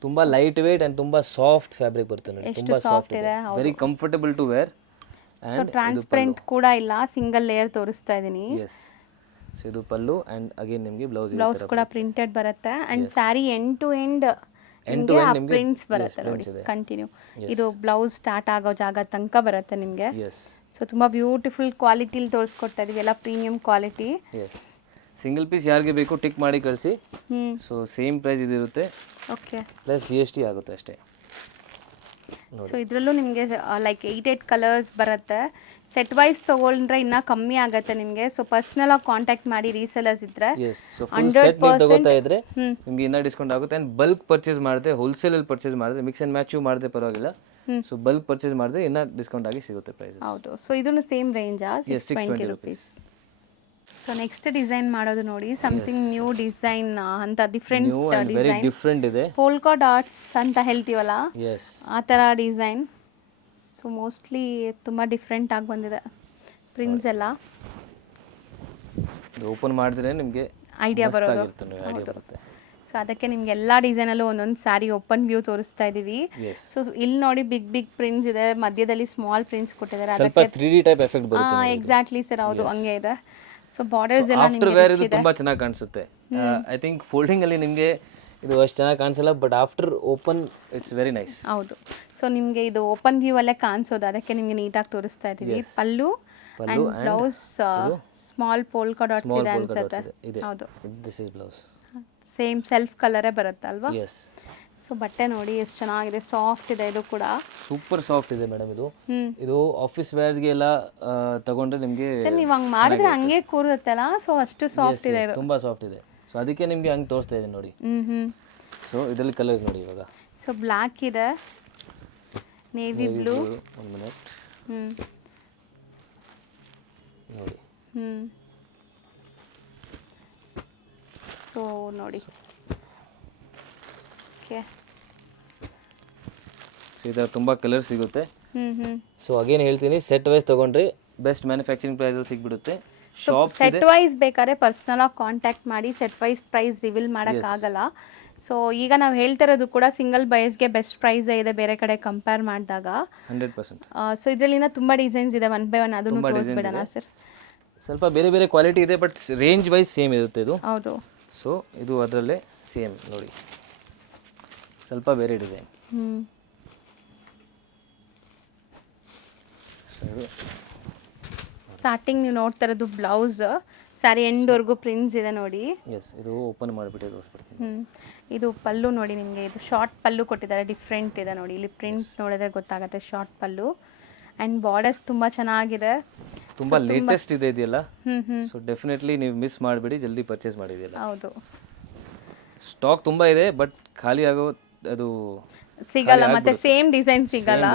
ತುಂಬ ಲೈಟ್ ವೇಟ್ ಆ್ಯಂಡ್ ತುಂಬ ಸಾಫ್ಟ್ ಫ್ಯಾಬ್ರಿಕ್ ಬರುತ್ತೆ ನೋಡಿ. ತುಂಬ ಸಾಫ್ಟ್ ಇದೆ, very comfortable to wear. So transparent ಕೂಡ ಇಲ್ಲ, ಸಿಂಗಲ್ ಲೇಯರ್ ತೋರಿಸ್ತಾ ಇದ್ದೀನಿ. ಸೊ ಇದು ಪಲ್ಲು ಆ್ಯಂಡ್ ಅಗೇನ್ ನಿಮಗೆ ಬ್ಲೌಸ್ ಕೂಡ ಪ್ರಿಂಟೆಡ್ ಬರುತ್ತೆ and sari end to end ನಿಮಗೆ ಆ ಪ್ರಿಂಟ್ಸ್ ಬರುತ್ತೆ ನೋಡಿ ಕಂಟಿನ್ಯೂ. ಇದು ಬ್ಲೌಸ್ ಸ್ಟಾರ್ಟ್ ಆಗೋ ಜಾಗ ತನಕ ಬರುತ್ತೆ ನಿಮಗೆ. ಎಸ್. ಸೊ ತುಂಬ ಬ್ಯೂಟಿಫುಲ್ ಕ್ವಾಲಿಟಿಲಿ ತೋರಿಸ್ಕೊಡ್ತಾ ಇದೀವಿ, ಎಲ್ಲ premium quality. Yes. Single piece ಯಾರಿಗೆ ಬೇಕು ಟಿಕ್ ಮಾಡಿ ಕಳಿಸಿ. ಸೊ ಸೇಮ್ ಪ್ರೈಸ್ ಇದಿರುತ್ತೆ. ಓಕೆ. ಪ್ಲಸ್ GST ಆಗುತ್ತೆ ಅಷ್ಟೇ. ಸೊ ಇದರಲ್ಲೂ ನಿಮಗೆ ಲೈಕ್ 8 ಕಲರ್ಸ್ ಬರುತ್ತೆ. ಸೆಟ್ ವೈಸ್ ತೊಗೊಂಡ್ರೆ ಇನ್ನೂ ಕಮ್ಮಿ ಆಗುತ್ತೆ ನಿಮಗೆ. ಸೊ ಪರ್ಸ್ನಲ್ ಆಗಿ ಕಾಂಟ್ಯಾಕ್ಟ್ ಮಾಡಿ ರೀಸೆಲರ್ಸ್ ಇದ್ರೆ. ಎಸ್. ಸೊ ಫುಲ್ ಸೆಟ್ ನೀವು ತಗೋತಾ ಇದ್ರೆ ನಿಮಗೆ ಇನ್ನೂ ಡಿಸ್ಕೌಂಟ್ ಆಗುತ್ತೆ. ಆ್ಯಂಡ್ ಬಲ್ಕ್ ಪರ್ಚೇಸ್ ಮಾಡಿದ್ರೆ, ಹೋಲ್ಸೇಲಲ್ಲಿ ಪರ್ಚೇಸ್ ಮಾಡಿದ್ರೆ, ಮಿಕ್ಸ್ ಆ್ಯಂಡ್ ಮ್ಯಾಚು ಮಾಡಿದ್ರೆ ಪರವಾಗಿಲ್ಲ. ಸೊ ಬಲ್ಕ್ ಪರ್ಚೇಸ್ ಮಾಡಿದ್ರೆ ಇನ್ನೂ ಡಿಸ್ಕೌಂಟ್ ಆಗಿ ಸಿಗುತ್ತೆ ಪ್ರೈಸ್. ಹೌದು. ಸೊ ಇದನ್ನು ಸೇಮ್ ರೇಂಜಾ? 620 rupees. ಸೊ ನೆಕ್ಸ್ಟ್ ಡಿಸೈನ್ ಮಾಡೋದು ನೋಡಿ, ಸಮಥಿಂಗ್ ನ್ಯೂ ಡಿಸೈನ್ ಅಂತ ಡಿಫ್ರೆಂಟ್ ಡಿಸೈನ್, ಡಿಫ್ರೆಂಟ್ ಇದೆ. ಪೋಲ್ಕಾ ಡಾಟ್ಸ್ ಅಂತ ಹೇಳ್ತೀವಲ್ಲ, ಎಸ್, ಆ ಥರ ಡಿಸೈನ್. ಸೊ ಮೋಸ್ಟ್ಲಿ ತುಂಬ ಡಿಫ್ರೆಂಟ್ ಆಗಿ ಬಂದಿದೆ ಪ್ರಿಂಟ್ಸ್ ಎಲ್ಲ. ಓಪನ್ ಮಾಡಿದ್ರೆ ನಿಮಗೆ ಐಡಿಯಾ ಬರುತ್ತೆ. ಸೊ ಅದಕ್ಕೆ ನಿಮ್ಗೆ ಎಲ್ಲ ಡಿಸೈನಲ್ಲೂ ಒಂದೊಂದು ಸ್ಯಾರಿ ಓಪನ್ ವ್ಯೂ ತೋರಿಸ್ತಾ ಇದೀವಿ. ಸೊ ಇಲ್ಲಿ ನೋಡಿ ಬಿಗ್ ಬಿಗ್ ಪ್ರಿಂಟ್ಸ್ ಇದೆ, ಮಧ್ಯದಲ್ಲಿ ಸ್ಮಾಲ್ ಪ್ರಿಂಟ್ಸ್ ಕೊಟ್ಟಿದ್ದಾರೆ. ಸ್ವಲ್ಪ 3D ಟೈಪ್ ಎಫೆಕ್ಟ್ ಬರುತ್ತೆ. ಎಕ್ಸಾಕ್ಟ್ಲಿ ಸರ್, ಹೌದು ಹಂಗೆ ಇದೆ. ಸೊ ಬಾರ್ಡರ್ಸ್ ಎಲ್ಲ ಆಫ್ಟರ್ ವೇರ್ ಇದು ತುಂಬಾ ಚೆನ್ನಾಗಿ ಕಾಣಿಸುತ್ತೆ. ಐ ಥಿಂಕ್ ಫೋಲ್ಡಿಂಗ್ ಅಲ್ಲಿ ನಿಮಗೆ ಇದು ಅಷ್ಟು ಚೆನ್ನಾಗಿ ಕಾಣಿಸಲ್ಲ, but after open it's very nice. ಹೌದು. ಸೊ ನಿಮಗೆ ಇದು ಓಪನ್ ವ್ಯೂ ಅಲ್ಲೇ ಕಾಣಿಸೋದು, ಅದಕ್ಕೆ ನಿಮಗೆ ನೀಟಾಗಿ ತೋರಿಸ್ತಾ ಇದೀವಿ. Pallu and blouse small polka dots ಇದೆ ಅನ್ಸುತ್ತೆ. ಹೌದು, this is blouse. Same self ಕಲರೇ ಬರುತ್ತೆ ಅಲ್ವಾ? ಎಸ್. ಸೊ ಬಟ್ಟೆ ನೋಡಿ ಎಷ್ಟು ಚೆನ್ನಾಗಿದೆ, ಸಾಫ್ಟ್ ಇದೆ. ಇದು ಕೂಡ ಸೂಪರ್ ಸಾಫ್ಟ್ ಇದೆ ಮೇಡಮ್. ಇದು ಆಫೀಸ್ ವೇರ್ಗೆ ಎಲ್ಲ ತಗೊಂಡ್ರೆ ನಿಮಗೆ ಸರ್ ನೀವು ಹಂಗೆ ಮಾಡಿದ್ರೆ ಹಂಗೆ ಕೂರುತ್ತಲ್ಲ. ಸೊ ಅಷ್ಟು ಸಾಫ್ಟ್ ಇದೆ, ತುಂಬಾ ಸಾಫ್ಟ್ ಇದೆ. ಸೊ ಅದಕ್ಕೆ ನಿಮಗೆ ಹಂಗೆ ತೋರಿಸ್ತಾ ಇದೆ ನೋಡಿ. ಸೊ ಇದರಲ್ಲಿ ಕಲರ್ಸ್ ನೋಡಿ ಇವಾಗ. ಸೊ ಬ್ಲ್ಯಾಕ್ ಇದೆ, ನೇವಿ ಬ್ಲೂ, ಒಂದು ಮಿನಿಟ್ ನೋಡಿ. ಸೊ ನೋಡಿ, ಓಕೆ. ಸೊ ಇದರ ತುಂಬ ಕಲರ್ ಸಿಗುತ್ತೆ. ಸೊ ಅಗೇನ್ ಹೇಳ್ತೀನಿ, ಸೆಟ್ ವೈಸ್ ತೊಗೊಂಡ್ರೆ ಬೆಸ್ಟ್ ಮ್ಯಾನುಫ್ಯಾಕ್ಚರಿಂಗ್ ಪ್ರೈಸ್ ಸಿಗ್ಬಿಡುತ್ತೆ. ಶಾಪ್ ಸೆಟ್ ವೈಸ್ ಬೇಕಾದ್ರೆ ಪರ್ಸ್ನಲ್ ಆಗಿ ಕಾಂಟ್ಯಾಕ್ಟ್ ಮಾಡಿ, ಸೆಟ್ ವೈಸ್ ಪ್ರೈಸ್ ರಿವೀಲ್ ಮಾಡೋಕ್ಕಾಗಲ್ಲ. ಸೊ ಈಗ ನಾವು ಹೇಳ್ತಾ ಇರೋದು ಕೂಡ ಸಿಂಗಲ್ ಬೈಸ್ಗೆ ಬೆಸ್ಟ್ ಪ್ರೈಸ್ ಇದೆ ಬೇರೆ ಕಡೆ ಕಂಪೇರ್ ಮಾಡಿದಾಗ. 100%. ಸೊ ಇದರಲ್ಲಿನ ತುಂಬ ಡಿಸೈನ್ಸ್ ಇದೆ, ಒನ್ ಬೈ ಒನ್ ಅದನ್ನು ತೋರಿಸ್ಬಿಡೋಣ ಸರ್. ಸ್ವಲ್ಪ ಬೇರೆ ಬೇರೆ ಕ್ವಾಲಿಟಿ ಇದೆ, ಬಟ್ ರೇಂಜ್ ವೈಸ್ ಸೇಮ್ ಇರುತ್ತೆ ಇದು. ಹೌದು. ಸೊ ಇದು ಅದರಲ್ಲೇ ಸೇಮ್ ನೋಡಿ, ಸ್ವಲ್ಪ ಬೇರೆ ಡಿಸೈನ್. ಸ್ಟಾರ್ಟಿಂಗ್ ನೀವು ನೋಡ್ತಾ ಇರೋದು ಬ್ಲೌಸ್, ಸ್ಯಾರಿ ಎಂಡ್ವರೆಗೂ ಪ್ರಿಂಟ್ಸ್ ಇದೆ ನೋಡಿ. ಎಸ್, ಇದು ಓಪನ್ ಮಾಡಿಬಿಟ್ಟು ತೋರಿಸ್ಬಿಡ್ತೀನಿ. ಇದು ಪಲ್ಲು ನೋಡಿ, ನಿಮಗೆ ಇದು ಶಾರ್ಟ್ ಪಲ್ಲು ಕೊಟ್ಟಿದ್ದಾರೆ, ಡಿಫ್ರೆಂಟ್ ಇದೆ ನೋಡಿ. ಇಲ್ಲಿ ಪ್ರಿಂಟ್ ನೋಡಿದ್ರೆ ಗೊತ್ತಾಗುತ್ತೆ, ಶಾರ್ಟ್ ಪಲ್ಲು. ಆ್ಯಂಡ್ ಬಾರ್ಡರ್ಸ್ ತುಂಬ ಚೆನ್ನಾಗಿದೆ, ತುಂಬ ಲೇಟೆಸ್ಟ್ ಇದೆ ಇದೆಯಲ್ಲ. ಸೊ ಡೆಫಿನೆಟ್ಲಿ ನೀವು ಮಿಸ್ ಮಾಡಿಬಿಡಿ, ಜಲ್ದಿ ಪರ್ಚೇಸ್ ಮಾಡಿದೆಯಲ್ಲ. ಹೌದು. ಸ್ಟಾಕ್ ತುಂಬ ಇದೆ, ಬಟ್ ಖಾಲಿ ಆಗೋ ಅದು ಸಿಗಲ್ಲ, ಮತ್ತೆ ಸೇಮ್ ಡಿಸೈನ್ ಸಿಗಲ್ಲ.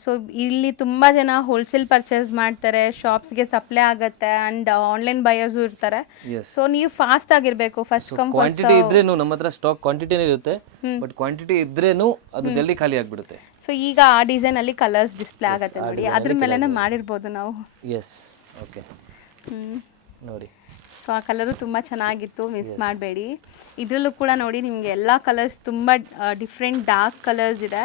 ಸೊ ಇಲ್ಲಿ ತುಂಬ ಜನ ಹೋಲ್ಸೇಲ್ ಪರ್ಚೇಸ್ ಮಾಡ್ತಾರೆ, ಶಾಪ್ಸ್ಗೆ ಸಪ್ಲೈ ಆಗುತ್ತೆ, ಆ್ಯಂಡ್ ಆನ್ಲೈನ್ ಬಯರ್ಸು ಇರ್ತಾರೆ. ಸೊ ನೀವು ಫಾಸ್ಟ್ ಆಗಿರಬೇಕು, ಫಸ್ಟ್ ಕಮ್ ಕ್ವಾಂಟಿಟಿ ಇದ್ರೇನು ನಮ್ಮ ಹತ್ರ ಸ್ಟಾಕ್ ಕ್ವಾಂಟಿಟಿನೇ ಇರುತ್ತೆ, ಬಟ್ ಕ್ವಾಂಟಿಟಿ ಇದ್ರೇನು ಅದು ಜಲ್ದಿ ಖಾಲಿ ಆಗಿಬಿಡುತ್ತೆ. ಸೊ ಈಗ ಆ ಡಿಸೈನ್ ಅಲ್ಲಿ ಕಲರ್ಸ್ ಡಿಸ್ಪ್ಲೇ ಆಗುತ್ತೆ ನೋಡಿ, ಅದ್ರ ಮೇಲೆನೇ ಮಾಡಿರ್ಬೋದು ನಾವು. ಎಸ್, ಓಕೆ ನೋಡಿ. ಸೊ ಆ ಕಲರು ತುಂಬ ಚೆನ್ನಾಗಿತ್ತು, ಮಿಸ್ ಮಾಡಬೇಡಿ. ಇದರಲ್ಲೂ ಕೂಡ ನೋಡಿ ನಿಮಗೆ ಎಲ್ಲ ಕಲರ್ಸ್ ತುಂಬ ಡಿಫ್ರೆಂಟ್ ಡಾರ್ಕ್ ಕಲರ್ಸ್ ಇದೆ.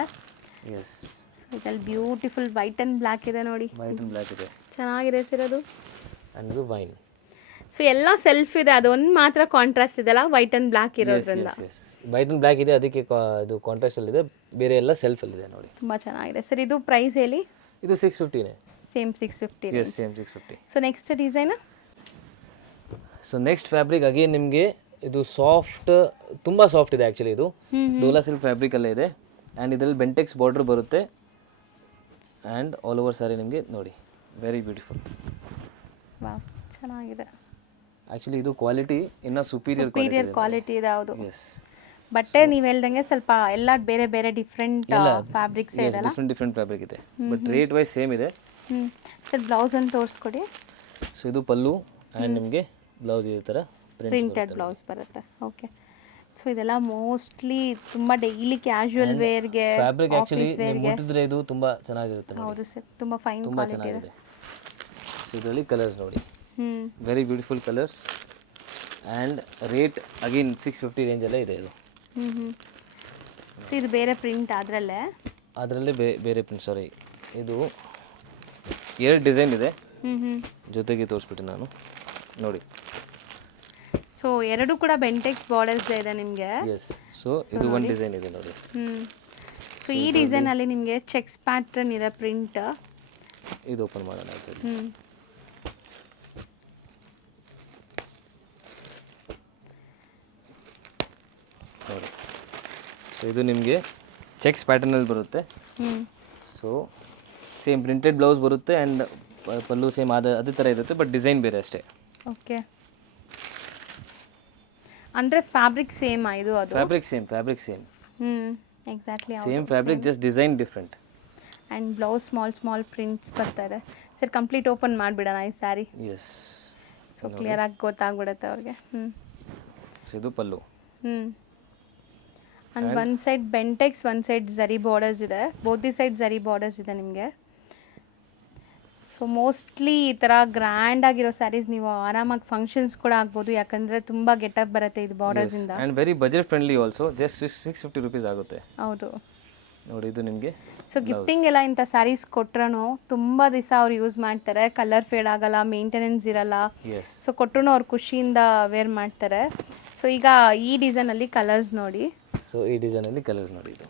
ಎಸ್. ಸೊ ಇದರಲ್ಲಿ ಬ್ಯೂಟಿಫುಲ್ ವೈಟ್ ಆ್ಯಂಡ್ ಬ್ಲ್ಯಾಕ್ ಇದೆ ನೋಡಿ, ವೈಟ್ ಆ್ಯಂಡ್ ಬ್ಲ್ಯಾಕ್ ಇದೆ, ಚೆನ್ನಾಗಿದೆ ಸರ್ ಅದು. ಆ್ಯಂಡ್ ಇದು ವೈನ್. ಸೊ ಎಲ್ಲ ಸೆಲ್ಫ್ ಇದೆ, ಅದೊಂದು ಮಾತ್ರ ಕಾಂಟ್ರಾಸ್ಟ್ ಇದೆಲ್ಲ, ವೈಟ್ ಆ್ಯಂಡ್ ಬ್ಲ್ಯಾಕ್ ಇರೋದ್ರಿಂದ. ವೈಟ್ ಆ್ಯಂಡ್ ಬ್ಲ್ಯಾಕ್ ಇದೆ, ಅದಕ್ಕೆ ಇದು ಕಾಂಟ್ರಾಸ್ಟಲ್ಲಿದೆ, ಬೇರೆ ಎಲ್ಲ ಸೆಲ್ಫಲ್ಲಿದೆ ನೋಡಿ. ತುಂಬ ಚೆನ್ನಾಗಿದೆ ಸರ್. ಇದು ಪ್ರೈಸ್ ಹೇಳಿ? ಇದು 650ನೇ. Same 650. Yes, same 650. So next design. So next fabric again ನಿಮಗೆ ಇದು ಸಾಫ್ಟ್, ತುಂಬ ಸಾಫ್ಟ್ ಇದೆ ಆ್ಯಕ್ಚುಲಿ. ಇದು ಡೋಲಾ ಸಿಲ್ಕ್ ಫ್ಯಾಬ್ರಿಕಲ್ಲೇ ಇದೆ, ಆ್ಯಂಡ್ ಇದರಲ್ಲಿ ಬೆಂಟೆಕ್ಸ್ ಬಾರ್ಡರ್ ಬರುತ್ತೆ, ಆ್ಯಂಡ್ ಆಲ್ ಓವರ್ ಸ್ಯಾರಿ ನಿಮಗೆ ನೋಡಿ, ವೆರಿ ಬ್ಯೂಟಿಫುಲ್. ವಾವ್, ಚೆನ್ನಾಗಿದೆ. ಆ್ಯಕ್ಚುಲಿ ಇದು ಕ್ವಾಲಿಟಿ ಇನ್ನೂ ಸುಪೀರಿಯರ್ ಕ್ವಾಲಿಟಿ ಇದೆ. ಹೌದು. ಎಸ್. ಬಟ್ಟೆ ನೀವು ಹೇಳ್ದಂಗೆ ಸ್ವಲ್ಪ ಎಲ್ಲ ಬೇರೆ ಬೇರೆ ಡಿಫ್ರೆಂಟ್ ಫ್ಯಾಬ್ರಿಕ್ಸ್ ಇದೆ, ಡಿಫ್ರೆಂಟ್ ಫ್ಯಾಬ್ರಿಕ್ ಇದೆ, ಬಟ್ ರೇಟ್ ವೈಸ್ ಸೇಮ್ ಇದೆ. ಸರ್ ಬ್ಲೌಸ್ ಅನ್ನು ತೋರಿಸ್ಕೊಡಿ. ಸೊ ಇದು ಪಲ್ಲು, ಆ್ಯಂಡ್ ನಿಮಗೆ ಬ್ಲೌಸ್ ಈ ಥರ ಪ್ರಿಂಟೆಡ್ ಬ್ಲೌಸ್ ಬರುತ್ತೆ. ಓಕೆ. ಸೊ ಇದೆಲ್ಲ ಮೋಸ್ಟ್ಲಿ ತುಂಬ ಡೈಲಿ ಕ್ಯಾಶುವಲ್ ವೇರ್ಗೆ, ಫ್ಯಾಬ್ರಿಕ್ ಆ್ಯಕ್ಚುಲಿ ಮುಟ್ಟಿದ್ರೆ ಇದು ತುಂಬ ಚೆನ್ನಾಗಿರುತ್ತೆ. ಹೌದು ಸರ್, ತುಂಬ ಫೈನ್ ತುಂಬ ಚೆನ್ನಾಗಿದೆ. ಸೊ ಇದರಲ್ಲಿ ಕಲರ್ಸ್ ನೋಡಿ, very beautiful colours, and rate again 650 ರೇಂಜಲ್ಲೇ ಇದೆ ಇದು. ಸೊ ಇದು ಬೇರೆ ಪ್ರಿಂಟ್ ಅದರಲ್ಲೇ ಬೇರೆ ಪ್ರಿಂಟ್. ಸಾರಿ, ಇದು 2 ಡಿಸೈನ್ ಇದೆ, ಜೊತೆಗೆ ತೋರಿಸ್ಬಿಟ್ಟು ನಾನು. ನೋಡಿ. ಸೊ ಎರಡು ಕೂಡ ಬೆಂಟೆಕ್ಸ್ ಬಾರ್ಡರ್ಸ್ ಇದೆ ನಿಮಗೆ. ಎಸ್. ಸೊ ಇದು ಒಂದು ಡಿಸೈನ್ ಇದೆ ನೋಡಿ. ಸೊ ಈ ಡಿಸೈನಲ್ಲಿ ನಿಮಗೆ ಚೆಕ್ಸ್ ಪ್ಯಾಟರ್ನ್ ಇದೆ ಪ್ರಿಂಟ್. ಇದು ಓಪನ್ ಮಾಡೋಣ ಆಯ್ತು. ನೋಡಿ. ಸೊ ಇದು ನಿಮಗೆ ಚೆಕ್ಸ್ ಪ್ಯಾಟರ್ನಲ್ಲಿ ಬರುತ್ತೆ. ಸೊ ಸೇಮ್ ಪ್ರಿಂಟೆಡ್ ಬ್ಲೌಸ್ ಬರುತ್ತೆ ಆ್ಯಂಡ್ ಪಲ್ಲು ಸೇಮ್ ಅದೇ ಥರ ಇರುತ್ತೆ, ಬಟ್ ಡಿಸೈನ್ ಬೇರೆ ಅಷ್ಟೇ. ಓಕೆ, ಅಂದರೆ ಫ್ಯಾಬ್ರಿಕ್ ಸೇಮ್ ಇದು ಅದು fabric same exactly same fabric, just design different. And blouse small prints ಬರ್ತಾ ಇದೆ. ಸರ್ ಕಂಪ್ಲೀಟ್ ಓಪನ್ ಮಾಡಿಬಿಡೋಣ ಈ ಸ್ಯಾರಿ. ಎಸ್. ಸೊ ಕ್ಲಿಯರಾಗಿ ಗೊತ್ತಾಗ್ಬಿಡುತ್ತೆ ಅವ್ರಿಗೆ. ಸೊ ಇದು ಪಲ್ಲು. And one side Bentex, one side zari borders ಇದೆ. Both the side zari borders ಇದೆ ನಿಮಗೆ. ಸೊ ಮೋಸ್ಟ್ಲಿ ಈ ಥರ ಗ್ರ್ಯಾಂಡ್ ಆಗಿರೋ ಸ್ಯಾರೀಸ್ ನೀವು ಆರಾಮಾಗಿ ಫಂಕ್ಷನ್ಸ್ ಕೂಡ ಆಗ್ಬೋದು, ಯಾಕಂದರೆ ತುಂಬ ಗೆಟಪ್ ಬರುತ್ತೆ ಇದು ಬಾರ್ಡರ್ಸಿಂದ. And very budget friendly also, just 650 rupees ಆಗುತ್ತೆ. ಹೌದು ನೋಡಿ ಇದು ನಿಮಗೆ. ಸೊ ಗಿಫ್ಟಿಂಗ್ ಎಲ್ಲ ಇಂಥ ಸ್ಯಾರೀಸ್ ಕೊಟ್ರೂ ತುಂಬ ದಿವಸ ಅವ್ರು ಯೂಸ್ ಮಾಡ್ತಾರೆ, ಕಲರ್ ಫೇಡ್ ಆಗಲ್ಲ, ಮೇಂಟೆನೆನ್ಸ್ ಇರಲ್ಲ. ಸೊ ಕೊಟ್ಟರು ಅವ್ರು ಖುಷಿಯಿಂದ ವೇರ್ ಮಾಡ್ತಾರೆ. ಸೊ ಈಗ ಈ ಡಿಸೈನಲ್ಲಿ ಕಲರ್ಸ್ ನೋಡಿ. ಸೊ ಈ ಡಿಸೈನಲ್ಲಿ ಕಲರ್ಸ್ ನೋಡಿ. ಇದು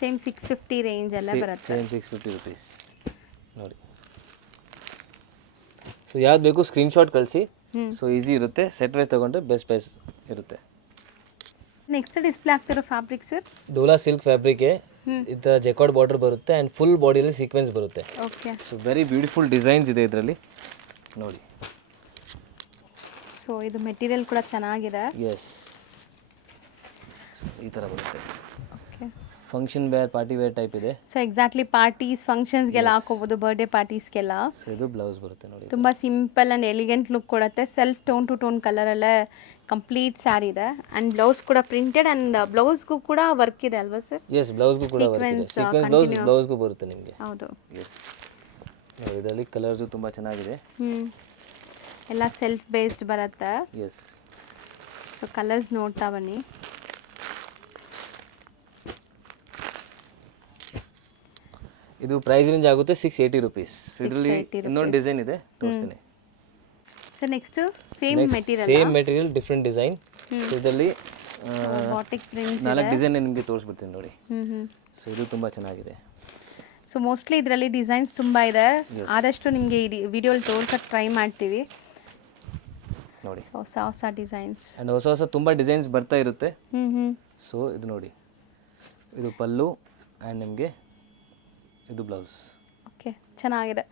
ಸೇಮ್ 650 ರೇಂಜ್ ಎಲ್ಲ ಬರುತ್ತೆ. ಸೇಮ್ 650 rupees ನೋಡಿ. ಸೊ ಯಾವ್ದು ಬೇಕು ಸ್ಕ್ರೀನ್ಶಾಟ್ ಕಳಿಸಿ. ಸೊ ಈಸಿ ಇರುತ್ತೆ, ಸೆಟ್ ವೈಸ್ ತೊಗೊಂಡ್ರೆ ಬೆಸ್ಟ್ ಪ್ರೈಸ್ ಇರುತ್ತೆ. ನೆಕ್ಸ್ಟ್ ಡಿಸ್ಪ್ಲೇ ಆಗ್ತಿರೋ ಫ್ಯಾಬ್ರಿಕ್ ಸರ್ ಡೋಲಾ ಸಿಲ್ಕ್ ಫ್ಯಾಬ್ರಿಕ್ಗೆ ಈ ಥರ ಜೆಕಾರ್ಡ್ ಬಾರ್ಡರ್ ಬರುತ್ತೆ ಆ್ಯಂಡ್ ಫುಲ್ ಬಾಡಿಯಲ್ಲಿ ಸೀಕ್ವೆನ್ಸ್ ಬರುತ್ತೆ. Okay. So very beautiful designs ಇದೆ ಇದರಲ್ಲಿ ನೋಡಿ. ಸೊ ಇದು ಮೆಟೀರಿಯಲ್ ಕೂಡ ಚೆನ್ನಾಗಿದೆ. ಎಸ್. ಈ ಥರ ಬರುತ್ತೆ. Okay. Function wear, party wear type ಇದೆ. ಸೊ ಎಕ್ಸಾಕ್ಟ್ಲಿ ಪಾರ್ಟೀಸ್, ಫಂಕ್ಷನ್ಸ್ಗೆಲ್ಲ ಹಾಕೋಬೋದು, ಬರ್ಡೇ ಪಾರ್ಟೀಸ್ಗೆಲ್ಲ. ಸೊ ಇದು ಬ್ಲೌಸ್ ಬರುತ್ತೆ ನೋಡಿ. ತುಂಬ ಸಿಂಪಲ್ ಆ್ಯಂಡ್ ಎಲಿಗೆಂಟ್ ಲುಕ್ ಕೊಡುತ್ತೆ. ಸೆಲ್ಫ್ ಟೋನ್ ಟು ಟೋನ್ ಕಲರಲ್ಲೇ ಕಂಪ್ಲೀಟ್ ಸ್ಯಾರಿ ಇದೆ. ಆ್ಯಂಡ್ ಬ್ಲೌಸ್ ಕೂಡ ಪ್ರಿಂಟೆಡ್ ಆ್ಯಂಡ್ ಬ್ಲೌಸ್ಗೂ ಕೂಡ ವರ್ಕ್ ಇದೆ ಅಲ್ವಾ ಸರ್? ಎಸ್, ಬ್ಲೌಸ್ಗೂ ಕೂಡ ವರ್ಕ್ ಇದೆ. ಸೀಕ್ವೆನ್ಸ್ ಬ್ಲೌಸ್ಗೂ ಬರುತ್ತೆ ನಿಮಗೆ. ಹೌದು. ಎಸ್. ಇದರಲ್ಲಿ ಕಲರ್ಸು ತುಂಬ ಚೆನ್ನಾಗಿದೆ. ಎಲ್ಲ ಸೆಲ್ಫ್ ಬೇಸ್ಡ್ ಬರುತ್ತೆ. ಎಸ್. ಸೊ ಕಲರ್ಸ್ ನೋಡ್ತಾ ಬನ್ನಿ. ಇದು ಪ್ರೈಸ್ ರೇಂಜ್ ಆಗುತ್ತೆ 680 rupees. ಇದರಲ್ಲಿ ಇನ್ನೊಂದು ಡಿಸೈನ್ ಇದೆ, ತೋರಿಸ್ತೀನಿ. Sir next same material different design. ಇದರಲ್ಲಿ ಬಾಟಿಕ್ ಪ್ರಿಂಟ್ಸ್ 4 ಡಿಸೈನ್ ನಿಮಗೆ ತೋರಿಸ್ಬಿಡ್ತೀನಿ ನೋಡಿ. ಸೊ ಇದು ತುಂಬ ಚೆನ್ನಾಗಿದೆ. ಸೊ ಮೋಸ್ಟ್ಲಿ ಇದರಲ್ಲಿ ಡಿಸೈನ್ಸ್ ತುಂಬ ಇದೆ. ಆದಷ್ಟು ನಿಮಗೆ ಈ ವಿಡಿಯೋಲಿ ತೋರ್ಸಕ್ಕೆ ಟ್ರೈ ಮಾಡ್ತೀವಿ ನೋಡಿ. ಹೊಸ ಡಿಸೈನ್ಸ್ ಆ್ಯಂಡ್ ಹೊಸ ತುಂಬ ಡಿಸೈನ್ಸ್ ಬರ್ತಾ ಇರುತ್ತೆ. ಸೊ ಇದು ನೋಡಿ, ಇದು ಪಲ್ಲು ಆ್ಯಂಡ್ ನಿಮಗೆ ಇದು ಬ್ಲೌಸ್. ಓಕೆ, ಚೆನ್ನಾಗಿದೆ.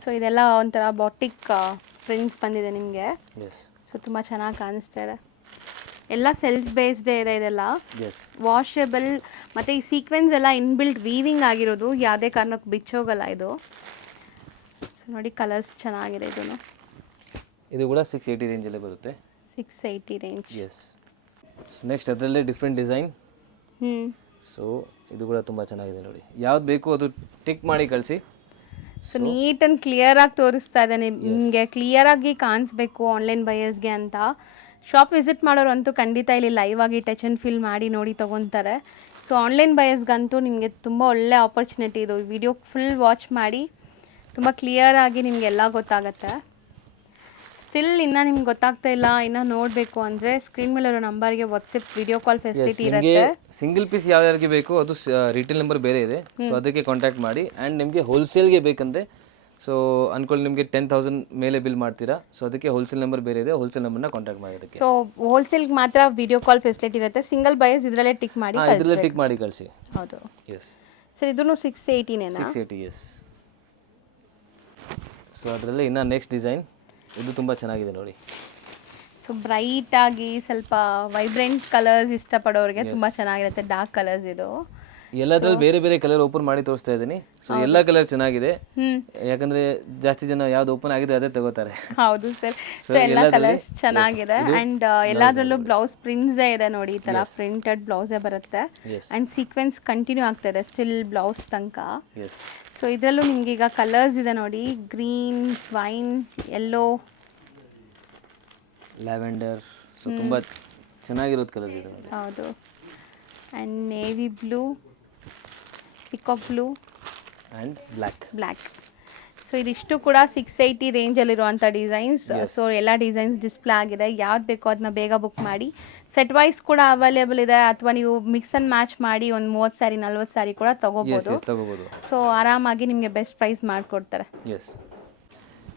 ಸೊ ಇದೆಲ್ಲ ಒಂಥರ ಬಾಟಿಕ್ ಪ್ರಿಂಟ್ಸ್ ಬಂದಿದೆ ನಿಮಗೆ. ಎಸ್. ಸೊ ತುಂಬ ಚೆನ್ನಾಗಿ ಕಾಣಿಸ್ತಾ ಇದೆ. ಎಲ್ಲ ಸೆಲ್ಫ್ ಬೇಸ್ಡೇ ಇದೆ ಇದೆಲ್ಲ. ವಾಷೆಬಲ್, ಮತ್ತು ಈ ಸೀಕ್ವೆನ್ಸ್ ಎಲ್ಲ ಇನ್ಬಿಲ್ಟ್ ವೀವಿಂಗ್ ಆಗಿರೋದು, ಯಾವುದೇ ಕಾರಣಕ್ಕೆ ಬಿಚ್ಚೋಗಲ್ಲ ಇದು. ಸೊ ನೋಡಿ ಕಲರ್ಸ್ ಚೆನ್ನಾಗಿದೆ. ಇದು ಕೂಡ 680 ರೇಂಜಲ್ಲೇ ಬರುತ್ತೆ. 680 ರೇಂಜ್. ಎಸ್. ನೆಕ್ಸ್ಟ್ ಅದರಲ್ಲೇ ಡಿಫ್ರೆಂಟ್ ಡಿಸೈನ್. ಸೊ ಇದು ಕೂಡ ತುಂಬ ಚೆನ್ನಾಗಿದೆ ನೋಡಿ. ಯಾವ್ದು ಬೇಕು ಅದು ಟಿಕ್ ಮಾಡಿ ಕಳಿಸಿ. ಸೊ ನೀಟ್ ಆ್ಯಂಡ್ ಕ್ಲಿಯರಾಗಿ ತೋರಿಸ್ತಾ ಇದೆ ನಿಮಗೆ, ಕ್ಲಿಯರಾಗಿ ಕಾಣಿಸ್ಬೇಕು ಆನ್ಲೈನ್ ಬಯರ್ಸ್ಗೆ ಅಂತ. ಶಾಪ್ ವಿಸಿಟ್ ಮಾಡೋರು ಅಂತೂ ಖಂಡಿತ ಇಲ್ಲಿ ಲೈವ್ ಆಗಿ ಟಚ್ ಆ್ಯಂಡ್ ಫೀಲ್ ಮಾಡಿ ನೋಡಿ ತೊಗೊತಾರೆ. ಸೊ ಆನ್ಲೈನ್ ಬಯರ್ಸ್ಗಂತೂ ನಿಮಗೆ ತುಂಬ ಒಳ್ಳೆ ಆಪರ್ಚುನಿಟಿ ಇದು. ವಿಡಿಯೋ ಫುಲ್ ವಾಚ್ ಮಾಡಿ, ತುಂಬ ಕ್ಲಿಯರಾಗಿ ನಿಮಗೆಲ್ಲ ಗೊತ್ತಾಗುತ್ತೆ. ಸ್ಟಿಲ್ ಇನ್ನೂ ನಿಮ್ಗೆ ಗೊತ್ತಾಗ್ತಾ ಇಲ್ಲ, ಇನ್ನೂ ನೋಡಬೇಕು ಅಂದರೆ ಸ್ಕ್ರೀನ್ ಮೇಲೆ ಇರೋ ನಂಬರ್ಗೆ ವಾಟ್ಸಪ್ ವಿಡಿಯೋ ಕಾಲ್ ಫೆಸಿಲಿಟಿ ಇರುತ್ತೆ. ಸಿಂಗಲ್ ಪೀಸ್ ಯಾವ್ಯಾರಿಗೆ ಬೇಕು ಅದು ರಿಟೇಲ್ ನಂಬರ್ ಬೇರೆ ಇದೆ. ಸೊ ಅದಕ್ಕೆ ಕಾಂಟ್ಯಾಕ್ಟ್ ಮಾಡಿ. ಆ್ಯಂಡ್ ನಿಮಗೆ ಹೋಲ್ಸೇಲ್ಗೆ ಬೇಕಂದರೆ ಸೊ ಅನ್ಕೊಳ್ಳಿ ನಿಮಗೆ 10,000 ಮೇಲೆ ಬಿಲ್ ಮಾಡ್ತೀರಾ. ಸೊ ಅದಕ್ಕೆ ಹೋಲ್ಸೇಲ್ ನಂಬರ್ ಬೇರೆ ಇದೆ, ಹೋಲ್ಸೇಲ್ ನಂಬರ್ನ ಕಾಂಟ್ಯಾಕ್ಟ್ ಮಾಡೋದಕ್ಕೆ. ಸೊ ಹೋಲ್ಸೇಲ್ಗೆ ಮಾತ್ರ ವಿಡಿಯೋ ಕಾಲ್ ಫೆಸಿಲಿಟಿ ಇರುತ್ತೆ. ಸಿಂಗಲ್ ಬಯರ್ಸ್ ಇದರಲ್ಲೇ ಟಿಕ್ ಮಾಡಿ ಇದರಲ್ಲೇ ಟಿಕ್ ಮಾಡಿ ಕಳಿಸಿ. ಹೌದು. ಎಸ್. ಸರ್ ಇದನ್ನು 680ನೇನಾ? 680. ಎಸ್. ಸೊ ಅದರಲ್ಲಿ ಇನ್ನು ನೆಕ್ಸ್ಟ್ ಡಿಸೈನ್ ಇದು ತುಂಬ ಚೆನ್ನಾಗಿದೆ ನೋಡಿ. ಸೊ ಬ್ರೈಟ್ ಆಗಿ ಸ್ವಲ್ಪ ವೈಬ್ರೆಂಟ್ ಕಲರ್ಸ್ ಇಷ್ಟಪಡೋರಿಗೆ ತುಂಬ ಚೆನ್ನಾಗಿರುತ್ತೆ. ಡಾರ್ಕ್ ಕಲರ್ಸ್ ಇದು. ಎಲ್ಲದ್ರಲ್ಲಿ ಬೇರೆ ಬೇರೆ ಕಲರ್ ಓಪನ್ ಮಾಡಿ ತೋರಿಸ್ತಾ ಇದ್ದೀನಿ. ಸೊ ಎಲ್ಲ ಕಲರ್ ಚೆನ್ನಾಗಿದೆ, ಯಾಕಂದ್ರೆ ಜಾಸ್ತಿ ಜನ ಯಾವ್ದು ಓಪನ್ ಆಗಿದೆ ಅದೇ ತಗೋತಾರೆ. ಹೌದು ಸರ್. ಸೊ ಎಲ್ಲ ಕಲರ್ಸ್ ಚೆನ್ನಾಗಿದೆ. ಅಂಡ್ ಎಲ್ಲದರಲ್ಲೂ ಬ್ಲೌಸ್ ಪ್ರಿಂಟ್ಸ್ ಇದೆ ನೋಡಿ, ಈ ತರ ಪ್ರಿಂಟೆಡ್ ಬ್ಲೌಸೇ ಬರುತ್ತೆ. ಅಂಡ್ ಸೀಕ್ವೆನ್ಸ್ ಕಂಟಿನ್ಯೂ ಆಗ್ತಾ ಇದೆ ಸ್ಟಿಲ್ ಬ್ಲೌಸ್ ತನಕ. ಸೊ ಇದರಲ್ಲೂ ನಿಮ್ಗೆ ಈಗ ಕಲರ್ಸ್ ಇದೆ ನೋಡಿ, green, wine, yellow, lavender. So ತುಂಬಾ ಚೆನ್ನಾಗಿರೋದು ಕಲರ್ಸ್ ಇದೆ ನೋಡಿ. ಹೌದು. And navy blue, peacock blue and black. So ಇದಿಷ್ಟು ಕೂಡ 680 ರೇಂಜಲ್ಲಿರುವಂಥ ಡಿಸೈನ್ಸ್. ಸೊ ಎಲ್ಲ ಡಿಸೈನ್ಸ್ ಡಿಸ್ಪ್ಲೇ ಆಗಿದೆ. ಯಾವ್ದು ಬೇಕೋ ಅದನ್ನ ಬೇಗ ಬುಕ್ ಮಾಡಿ. ಸೆಟ್ ವೈಸ್ ಕೂಡ ಅವೈಲೇಬಲ್ ಇದೆ, ಅಥವಾ ನೀವು ಮಿಕ್ಸ್ ಆ್ಯಂಡ್ ಮ್ಯಾಚ್ ಮಾಡಿ ಒಂದು 30 ಸ್ಯಾರಿ 40 ಸ್ಯಾರಿ ಕೂಡ ತೊಗೋಬೋದು. ತಗೋಬೋದು. ಸೊ ಆರಾಮಾಗಿ ನಿಮಗೆ ಬೆಸ್ಟ್ ಪ್ರೈಸ್ ಮಾಡಿಕೊಡ್ತಾರೆ. ಎಸ್.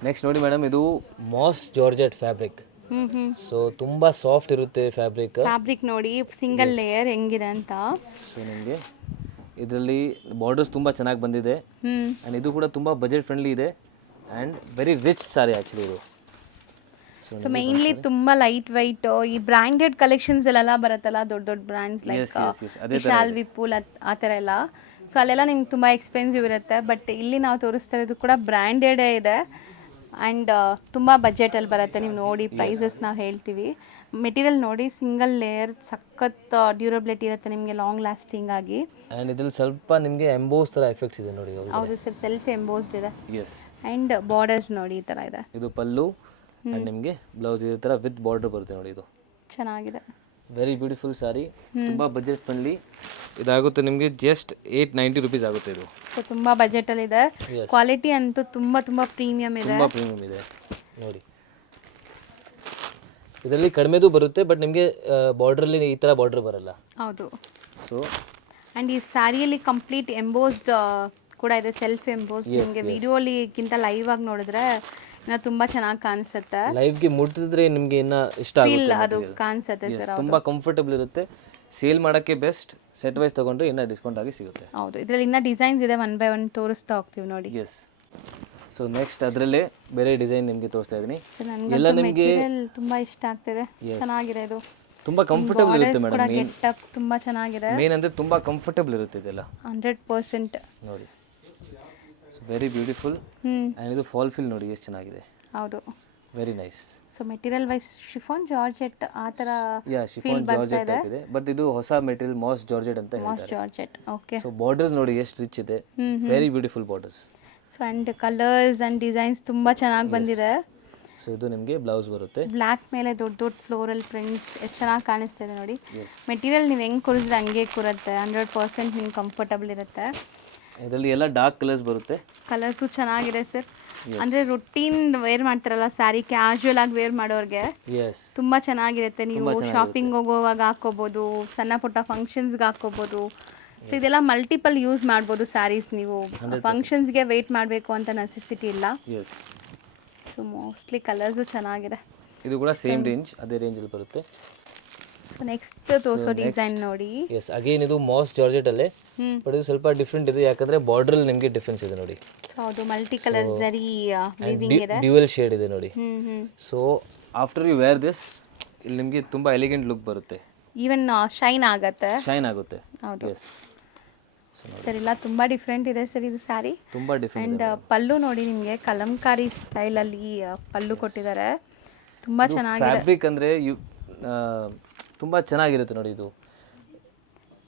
ನೆಕ್ಸ್ಟ್ ನೋಡಿ ಮೇಡಮ್, ಇದು ಮಾಸ್ ಜಾರ್ಜೆಟ್ ಫ್ಯಾಬ್ರಿಕ್. ಸೊ ತುಂಬ ಸಾಫ್ಟ್ ಇರುತ್ತೆ ಫ್ಯಾಬ್ರಿಕ್ ನೋಡಿ ಸಿಂಗಲ್ ಲೇಯರ್ ಹೆಂಗಿದೆ ಅಂತ. ಸೊ ನಿಮಗೆ ಇದರಲ್ಲಿ ಬಾರ್ಡರ್ಸ್ ತುಂಬ ಚೆನ್ನಾಗಿ ಬಂದಿದೆ. ಆ್ಯಂಡ್ ಇದು ಕೂಡ ತುಂಬ ಬಜೆಟ್ ಫ್ರೆಂಡ್ಲಿ ಇದೆ and very rich sorry actually ಇದು. ಸೊ ಮೇನ್ಲಿ ತುಂಬ ಲೈಟ್ ವೈಟ್ ಈ ಬ್ರ್ಯಾಂಡೆಡ್ ಕಲೆಕ್ಷನ್ಸ್ ಎಲ್ಲ ಬರುತ್ತಲ್ಲ, ದೊಡ್ಡ ದೊಡ್ಡ ಬ್ರ್ಯಾಂಡ್ಸ್ ಲೈಕ್ ವಿಶಾಲ್, ವಿಪುಲ್ ಆ ಥರ ಎಲ್ಲ. ಸೊ ಅಲ್ಲೆಲ್ಲ ನಿಮ್ಗೆ ತುಂಬ ಎಕ್ಸ್ಪೆನ್ಸಿವ್ ಇರುತ್ತೆ. ಬಟ್ ಇಲ್ಲಿ ನಾವು ತೋರಿಸ್ತಾ ಇರೋದು ಕೂಡ ಬ್ರ್ಯಾಂಡೆಡೇ ಇದೆ ಆ್ಯಂಡ್ ತುಂಬ ಬಜೆಟಲ್ಲಿ ಬರುತ್ತೆ. ನೀವು ನೋಡಿ ಪ್ರೈಸಸ್ ನಾವು ಹೇಳ್ತೀವಿ. ಮೆಟೀರಿಯಲ್ ನೋಡಿ ಸಿಂಗಲ್ ಲೇಯರ್ ಸಖತ್ ಡ್ಯೂರಬಿಲಿಟಿ ಇರುತ್ತೆ ನಿಮಗೆ, ಲಾಂಗ್ ಲಾಸ್ಟಿಂಗ್ ಆಗಿ. ಆ್ಯಂಡ್ ಇದ್ರಲ್ಲಿ ಸ್ವಲ್ಪ ನಿಮಗೆ ಎಂಬೋಸ್ ಥರ ಎಫೆಕ್ಟ್ಸ್ ಇದೆ ನೋಡಿ. ಹೌದು ಸರ್, ಸೆಲ್ಫ್ ಎಂಬೋಸ್ಡ್ ಇದೆ. ಎಸ್. ಆ್ಯಂಡ್ ಬಾರ್ಡರ್ಸ್ ನೋಡಿ ಈ ಥರ ಇದೆ. ಇದು ಪಲ್ಲು ಆ್ಯಂಡ್ ನಿಮಗೆ ಬ್ಲೌಸ್ ಇದೇ ಥರ ವಿತ್ ಬಾರ್ಡರ್ ಬರುತ್ತೆ ನೋಡಿ. ಇದು ಚೆನ್ನಾಗಿದೆ, ವೆರಿ ಬ್ಯೂಟಿಫುಲ್ ಸಾರಿ, ತುಂಬ ಬಜೆಟ್ ಫ್ರೆಂಡ್ಲಿ. ಇದಾಗುತ್ತೆ ನಿಮಗೆ ಜಸ್ಟ್ 890 ರುಪೀಸ್ ಆಗುತ್ತೆ ಇದು. ಸೊ ತುಂಬ ಬಜೆಟಲ್ಲಿದೆ. ಕ್ವಾಲಿಟಿ ಅಂತೂ ತುಂಬ ತುಂಬ ಪ್ರೀಮಿಯಮ್ ಇದೆ. ತುಂಬ ಪ್ರೀಮಿಯಮ್ ಇದೆ ನೋಡಿ. ಇದರಲ್ಲಿ ಕಡಿಮೆದು ಬರುತ್ತೆ, ಬಟ್ ನಿಮಗೆ ಬಾರ್ಡ್ರಲ್ಲಿ ಈ ಥರ ಬಾರ್ಡರ್ ಬರಲ್ಲ. ಹೌದು. ಸೊ ಆ್ಯಂಡ್ ಈ ಸ್ಯಾರಿಯಲ್ಲಿ ಕಂಪ್ಲೀಟ್ ಎಂಬೋಸ್ಡ್ ಕೂಡ ಇದೆ, ಸೆಲ್ಫ್ ಎಂಬೋಸ್ಡ್. ನಿಮಗೆ ವಿಡಿಯೋಲಿಗಿಂತ ಲೈವ್ ಆಗಿ ನೋಡಿದ್ರೆ ಇನ್ನೂ ತುಂಬ ಚೆನ್ನಾಗಿ ಕಾಣಿಸುತ್ತೆ. ಲೈವ್ಗೆ ಮುಟ್ಟಿದ್ರೆ ನಿಮಗೆ ಇನ್ನೂ ಇಷ್ಟ ಆಗುತ್ತೆ, ಅದು ಕಾಣಿಸುತ್ತೆ ಸರ್. ತುಂಬ ಕಂಫರ್ಟಬಲ್ ಇರುತ್ತೆ. ಸೇಲ್ ಮಾಡೋಕ್ಕೆ ಬೆಸ್ಟ್. ಸೆಟ್ ವೈಸ್ ತೊಗೊಂಡ್ರೆ ಇನ್ನೂ ಡಿಸ್ಕೌಂಟ್ ಆಗಿ ಸಿಗುತ್ತೆ. ಹೌದು, ಇದರಲ್ಲಿ ಇನ್ನೂ ಡಿಸೈನ್ಸ್ ಇದೆ, 1 by 1 ತೋರಿಸ್ತಾ ಹೋಗ್ತೀವಿ ನೋಡಿ. ಎಸ್. ಸೊ ನೆಕ್ಸ್ಟ್ ಅದರಲ್ಲೇ ಬೇರೆ ಡಿಸೈನ್ ನಿಮಗೆ ತೋರಿಸ್ತಾ ಇದ್ದೀನಿ. ಎಲ್ಲ ನಿಮಗೆ ತುಂಬ ಇಷ್ಟ ಆಗ್ತಿದೆ, ಚೆನ್ನಾಗಿದೆ. ಇದು ತುಂಬ ಕಂಫರ್ಟಬಲ್ ಇರುತ್ತೆ ಮೇಡಮ್. ಗೆಟಪ್ ತುಂಬ ಚೆನ್ನಾಗಿದೆ. ಮೇನ್ ಅಂದರೆ ತುಂಬ ಕಂಫರ್ಟಬಲ್ ಇರುತ್ತೆ ಇದೆಲ್ಲ. 100% ನೋಡಿ. So very beautiful. ಆ್ಯಂಡ್ ಇದು ಫಾಲ್ ಫಿಲ್ ನೋಡಿ ಎಷ್ಟು ಚೆನ್ನಾಗಿದೆ. ಹೌದು, very nice. So material wise chiffon georgette ಆ ಥರ ಶಿಫಾನ್ ಜಾರ್ಜೆಟ್ ಆಗಿದೆ. ಬಟ್ ಇದು ಹೊಸ ಮೆಟೀರಿಯಲ್ ಮಾಸ್ ಜಾರ್ಜೆಟ್ ಅಂತ ಹೇಳ್ತಾರೆ. Moss georgette, okay. So borders ನೋಡಿ ಎಷ್ಟು ರಿಚ್ ಇದೆ, very beautiful borders. So and colours and designs ತುಂಬ ಚೆನ್ನಾಗಿ ಬಂದಿದೆ. ಸೊ ಇದು ನಿಮಗೆ ಬ್ಲೌಸ್ ಬರುತ್ತೆ. ಬ್ಲ್ಯಾಕ್ ಮೇಲೆ ದೊಡ್ಡ ದೊಡ್ಡ ಫ್ಲೋರಲ್ ಪ್ರಿಂಟ್ಸ್ ಎಷ್ಟು ಚೆನ್ನಾಗಿ ಕಾಣಿಸ್ತಾ ಇದೆ ನೋಡಿ. ಮೆಟೀರಿಯಲ್ ನೀವು ಹೆಂಗೆ ಕೂರಿಸಿದ್ರೆ ಹಂಗೆ ಕೂರುತ್ತೆ, 100% ನಿಮ್ಗೆ ಕಂಫರ್ಟಬಲ್ ಇರುತ್ತೆ. ಇದರಲ್ಲಿ ಎಲ್ಲ ಡಾರ್ಕ್ ಕಲರ್ಸ್ ಬರುತ್ತೆ. ಕಲರ್ಸು ಚೆನ್ನಾಗಿದೆ ಸರ್. ಅಂದರೆ ರೊಟೀನ್ ವೇರ್ ಮಾಡ್ತಾರಲ್ಲ ಸ್ಯಾರಿ, ಕ್ಯಾಶುವಲ್ ಆಗಿ ವೇರ್ ಮಾಡೋರಿಗೆ ತುಂಬ ಚೆನ್ನಾಗಿರುತ್ತೆ. ನೀವು ಶಾಪಿಂಗ್ ಹೋಗೋವಾಗ ಹಾಕೋಬೋದು, ಸಣ್ಣ ಪುಟ್ಟ ಫಂಕ್ಷನ್ಸ್ಗೆ ಹಾಕೋಬೋದು. ಸೊ ಇದೆಲ್ಲ ಮಲ್ಟಿಪಲ್ ಯೂಸ್ ಮಾಡ್ಬೋದು ಸ್ಯಾರೀಸ್. ನೀವು ಫಂಕ್ಷನ್ಸ್ಗೆ ವೆಯ್ಟ್ ಮಾಡಬೇಕು ಅಂತ ನೆಸೆಸಿಟಿ ಇಲ್ಲ. ಸೊ ಮೋಸ್ಟ್ಲಿ ಕಲರ್ಸು ಚೆನ್ನಾಗಿದೆ. ಇದು ಕೂಡ ಸೇಮ್ ರೇಂಜ್, ಅದೇ ರೇಂಜಲ್ಲಿ ಬರುತ್ತೆ. ಸೊ ನೆಕ್ಸ್ಟ್ ತೋರಿಸೋ ಡಿಸೈನ್ ನೋಡಿ. ಎಸ್, ಅಗೇನ್ ಇದು ಮಾಸ್ ಜಾರ್ಜೆಟ್ ಅಲ್ಲೇ, ಬಟ್ ಇದು ಸ್ವಲ್ಪ ಡಿಫ್ರೆಂಟ್ ಇದೆ, ಯಾಕಂದ್ರೆ ಬಾರ್ಡರ್ ಅಲ್ಲಿ ನಿಮಗೆ ಡಿಫರೆನ್ಸ್ ಇದೆ ನೋಡಿ. ಸೊ ಅದು ಮಲ್ಟಿ ಕಲರ್ ಜರಿ ವೀವಿಂಗ್ ಇದೆ, ಡ್ಯುಯಲ್ ಶೇಡ್ ಇದೆ ನೋಡಿ. So after you wear this, ಇಲ್ಲಿ ನಿಮಗೆ ತುಂಬಾ ಎಲಿಗೆಂಟ್ ಲುಕ್ ಬರುತ್ತೆ. ಈವನ್ ಶೈನ್ ಆಗುತ್ತೆ. ಹೌದು. ಎಸ್ ಸರ್, ಇಲ್ಲ ತುಂಬಾ ಡಿಫ್ರೆಂಟ್ ಇದೆ ಸರ್ ಇದು ಸ್ಯಾರಿ. ತುಂಬಾ ಡಿಫ್ರೆಂಟ್. ಅಂಡ್ ಪಲ್ಲು ನೋಡಿ, ನಿಮಗೆ ಕಲಂಕಾರಿ ಸ್ಟೈಲ್ ಅಲ್ಲಿ ಪಲ್ಲು ಕೊಟ್ಟಿದ್ದಾರೆ. ತುಂಬಾ ಚೆನ್ನಾಗಿದೆ. ಫ್ಯಾಬ್ರಿಕ್ ಅಂದ್ರೆ ತುಂಬಾ ಚೆನ್ನಾಗಿರುತ್ತೆ ನೋಡಿ ಇದು.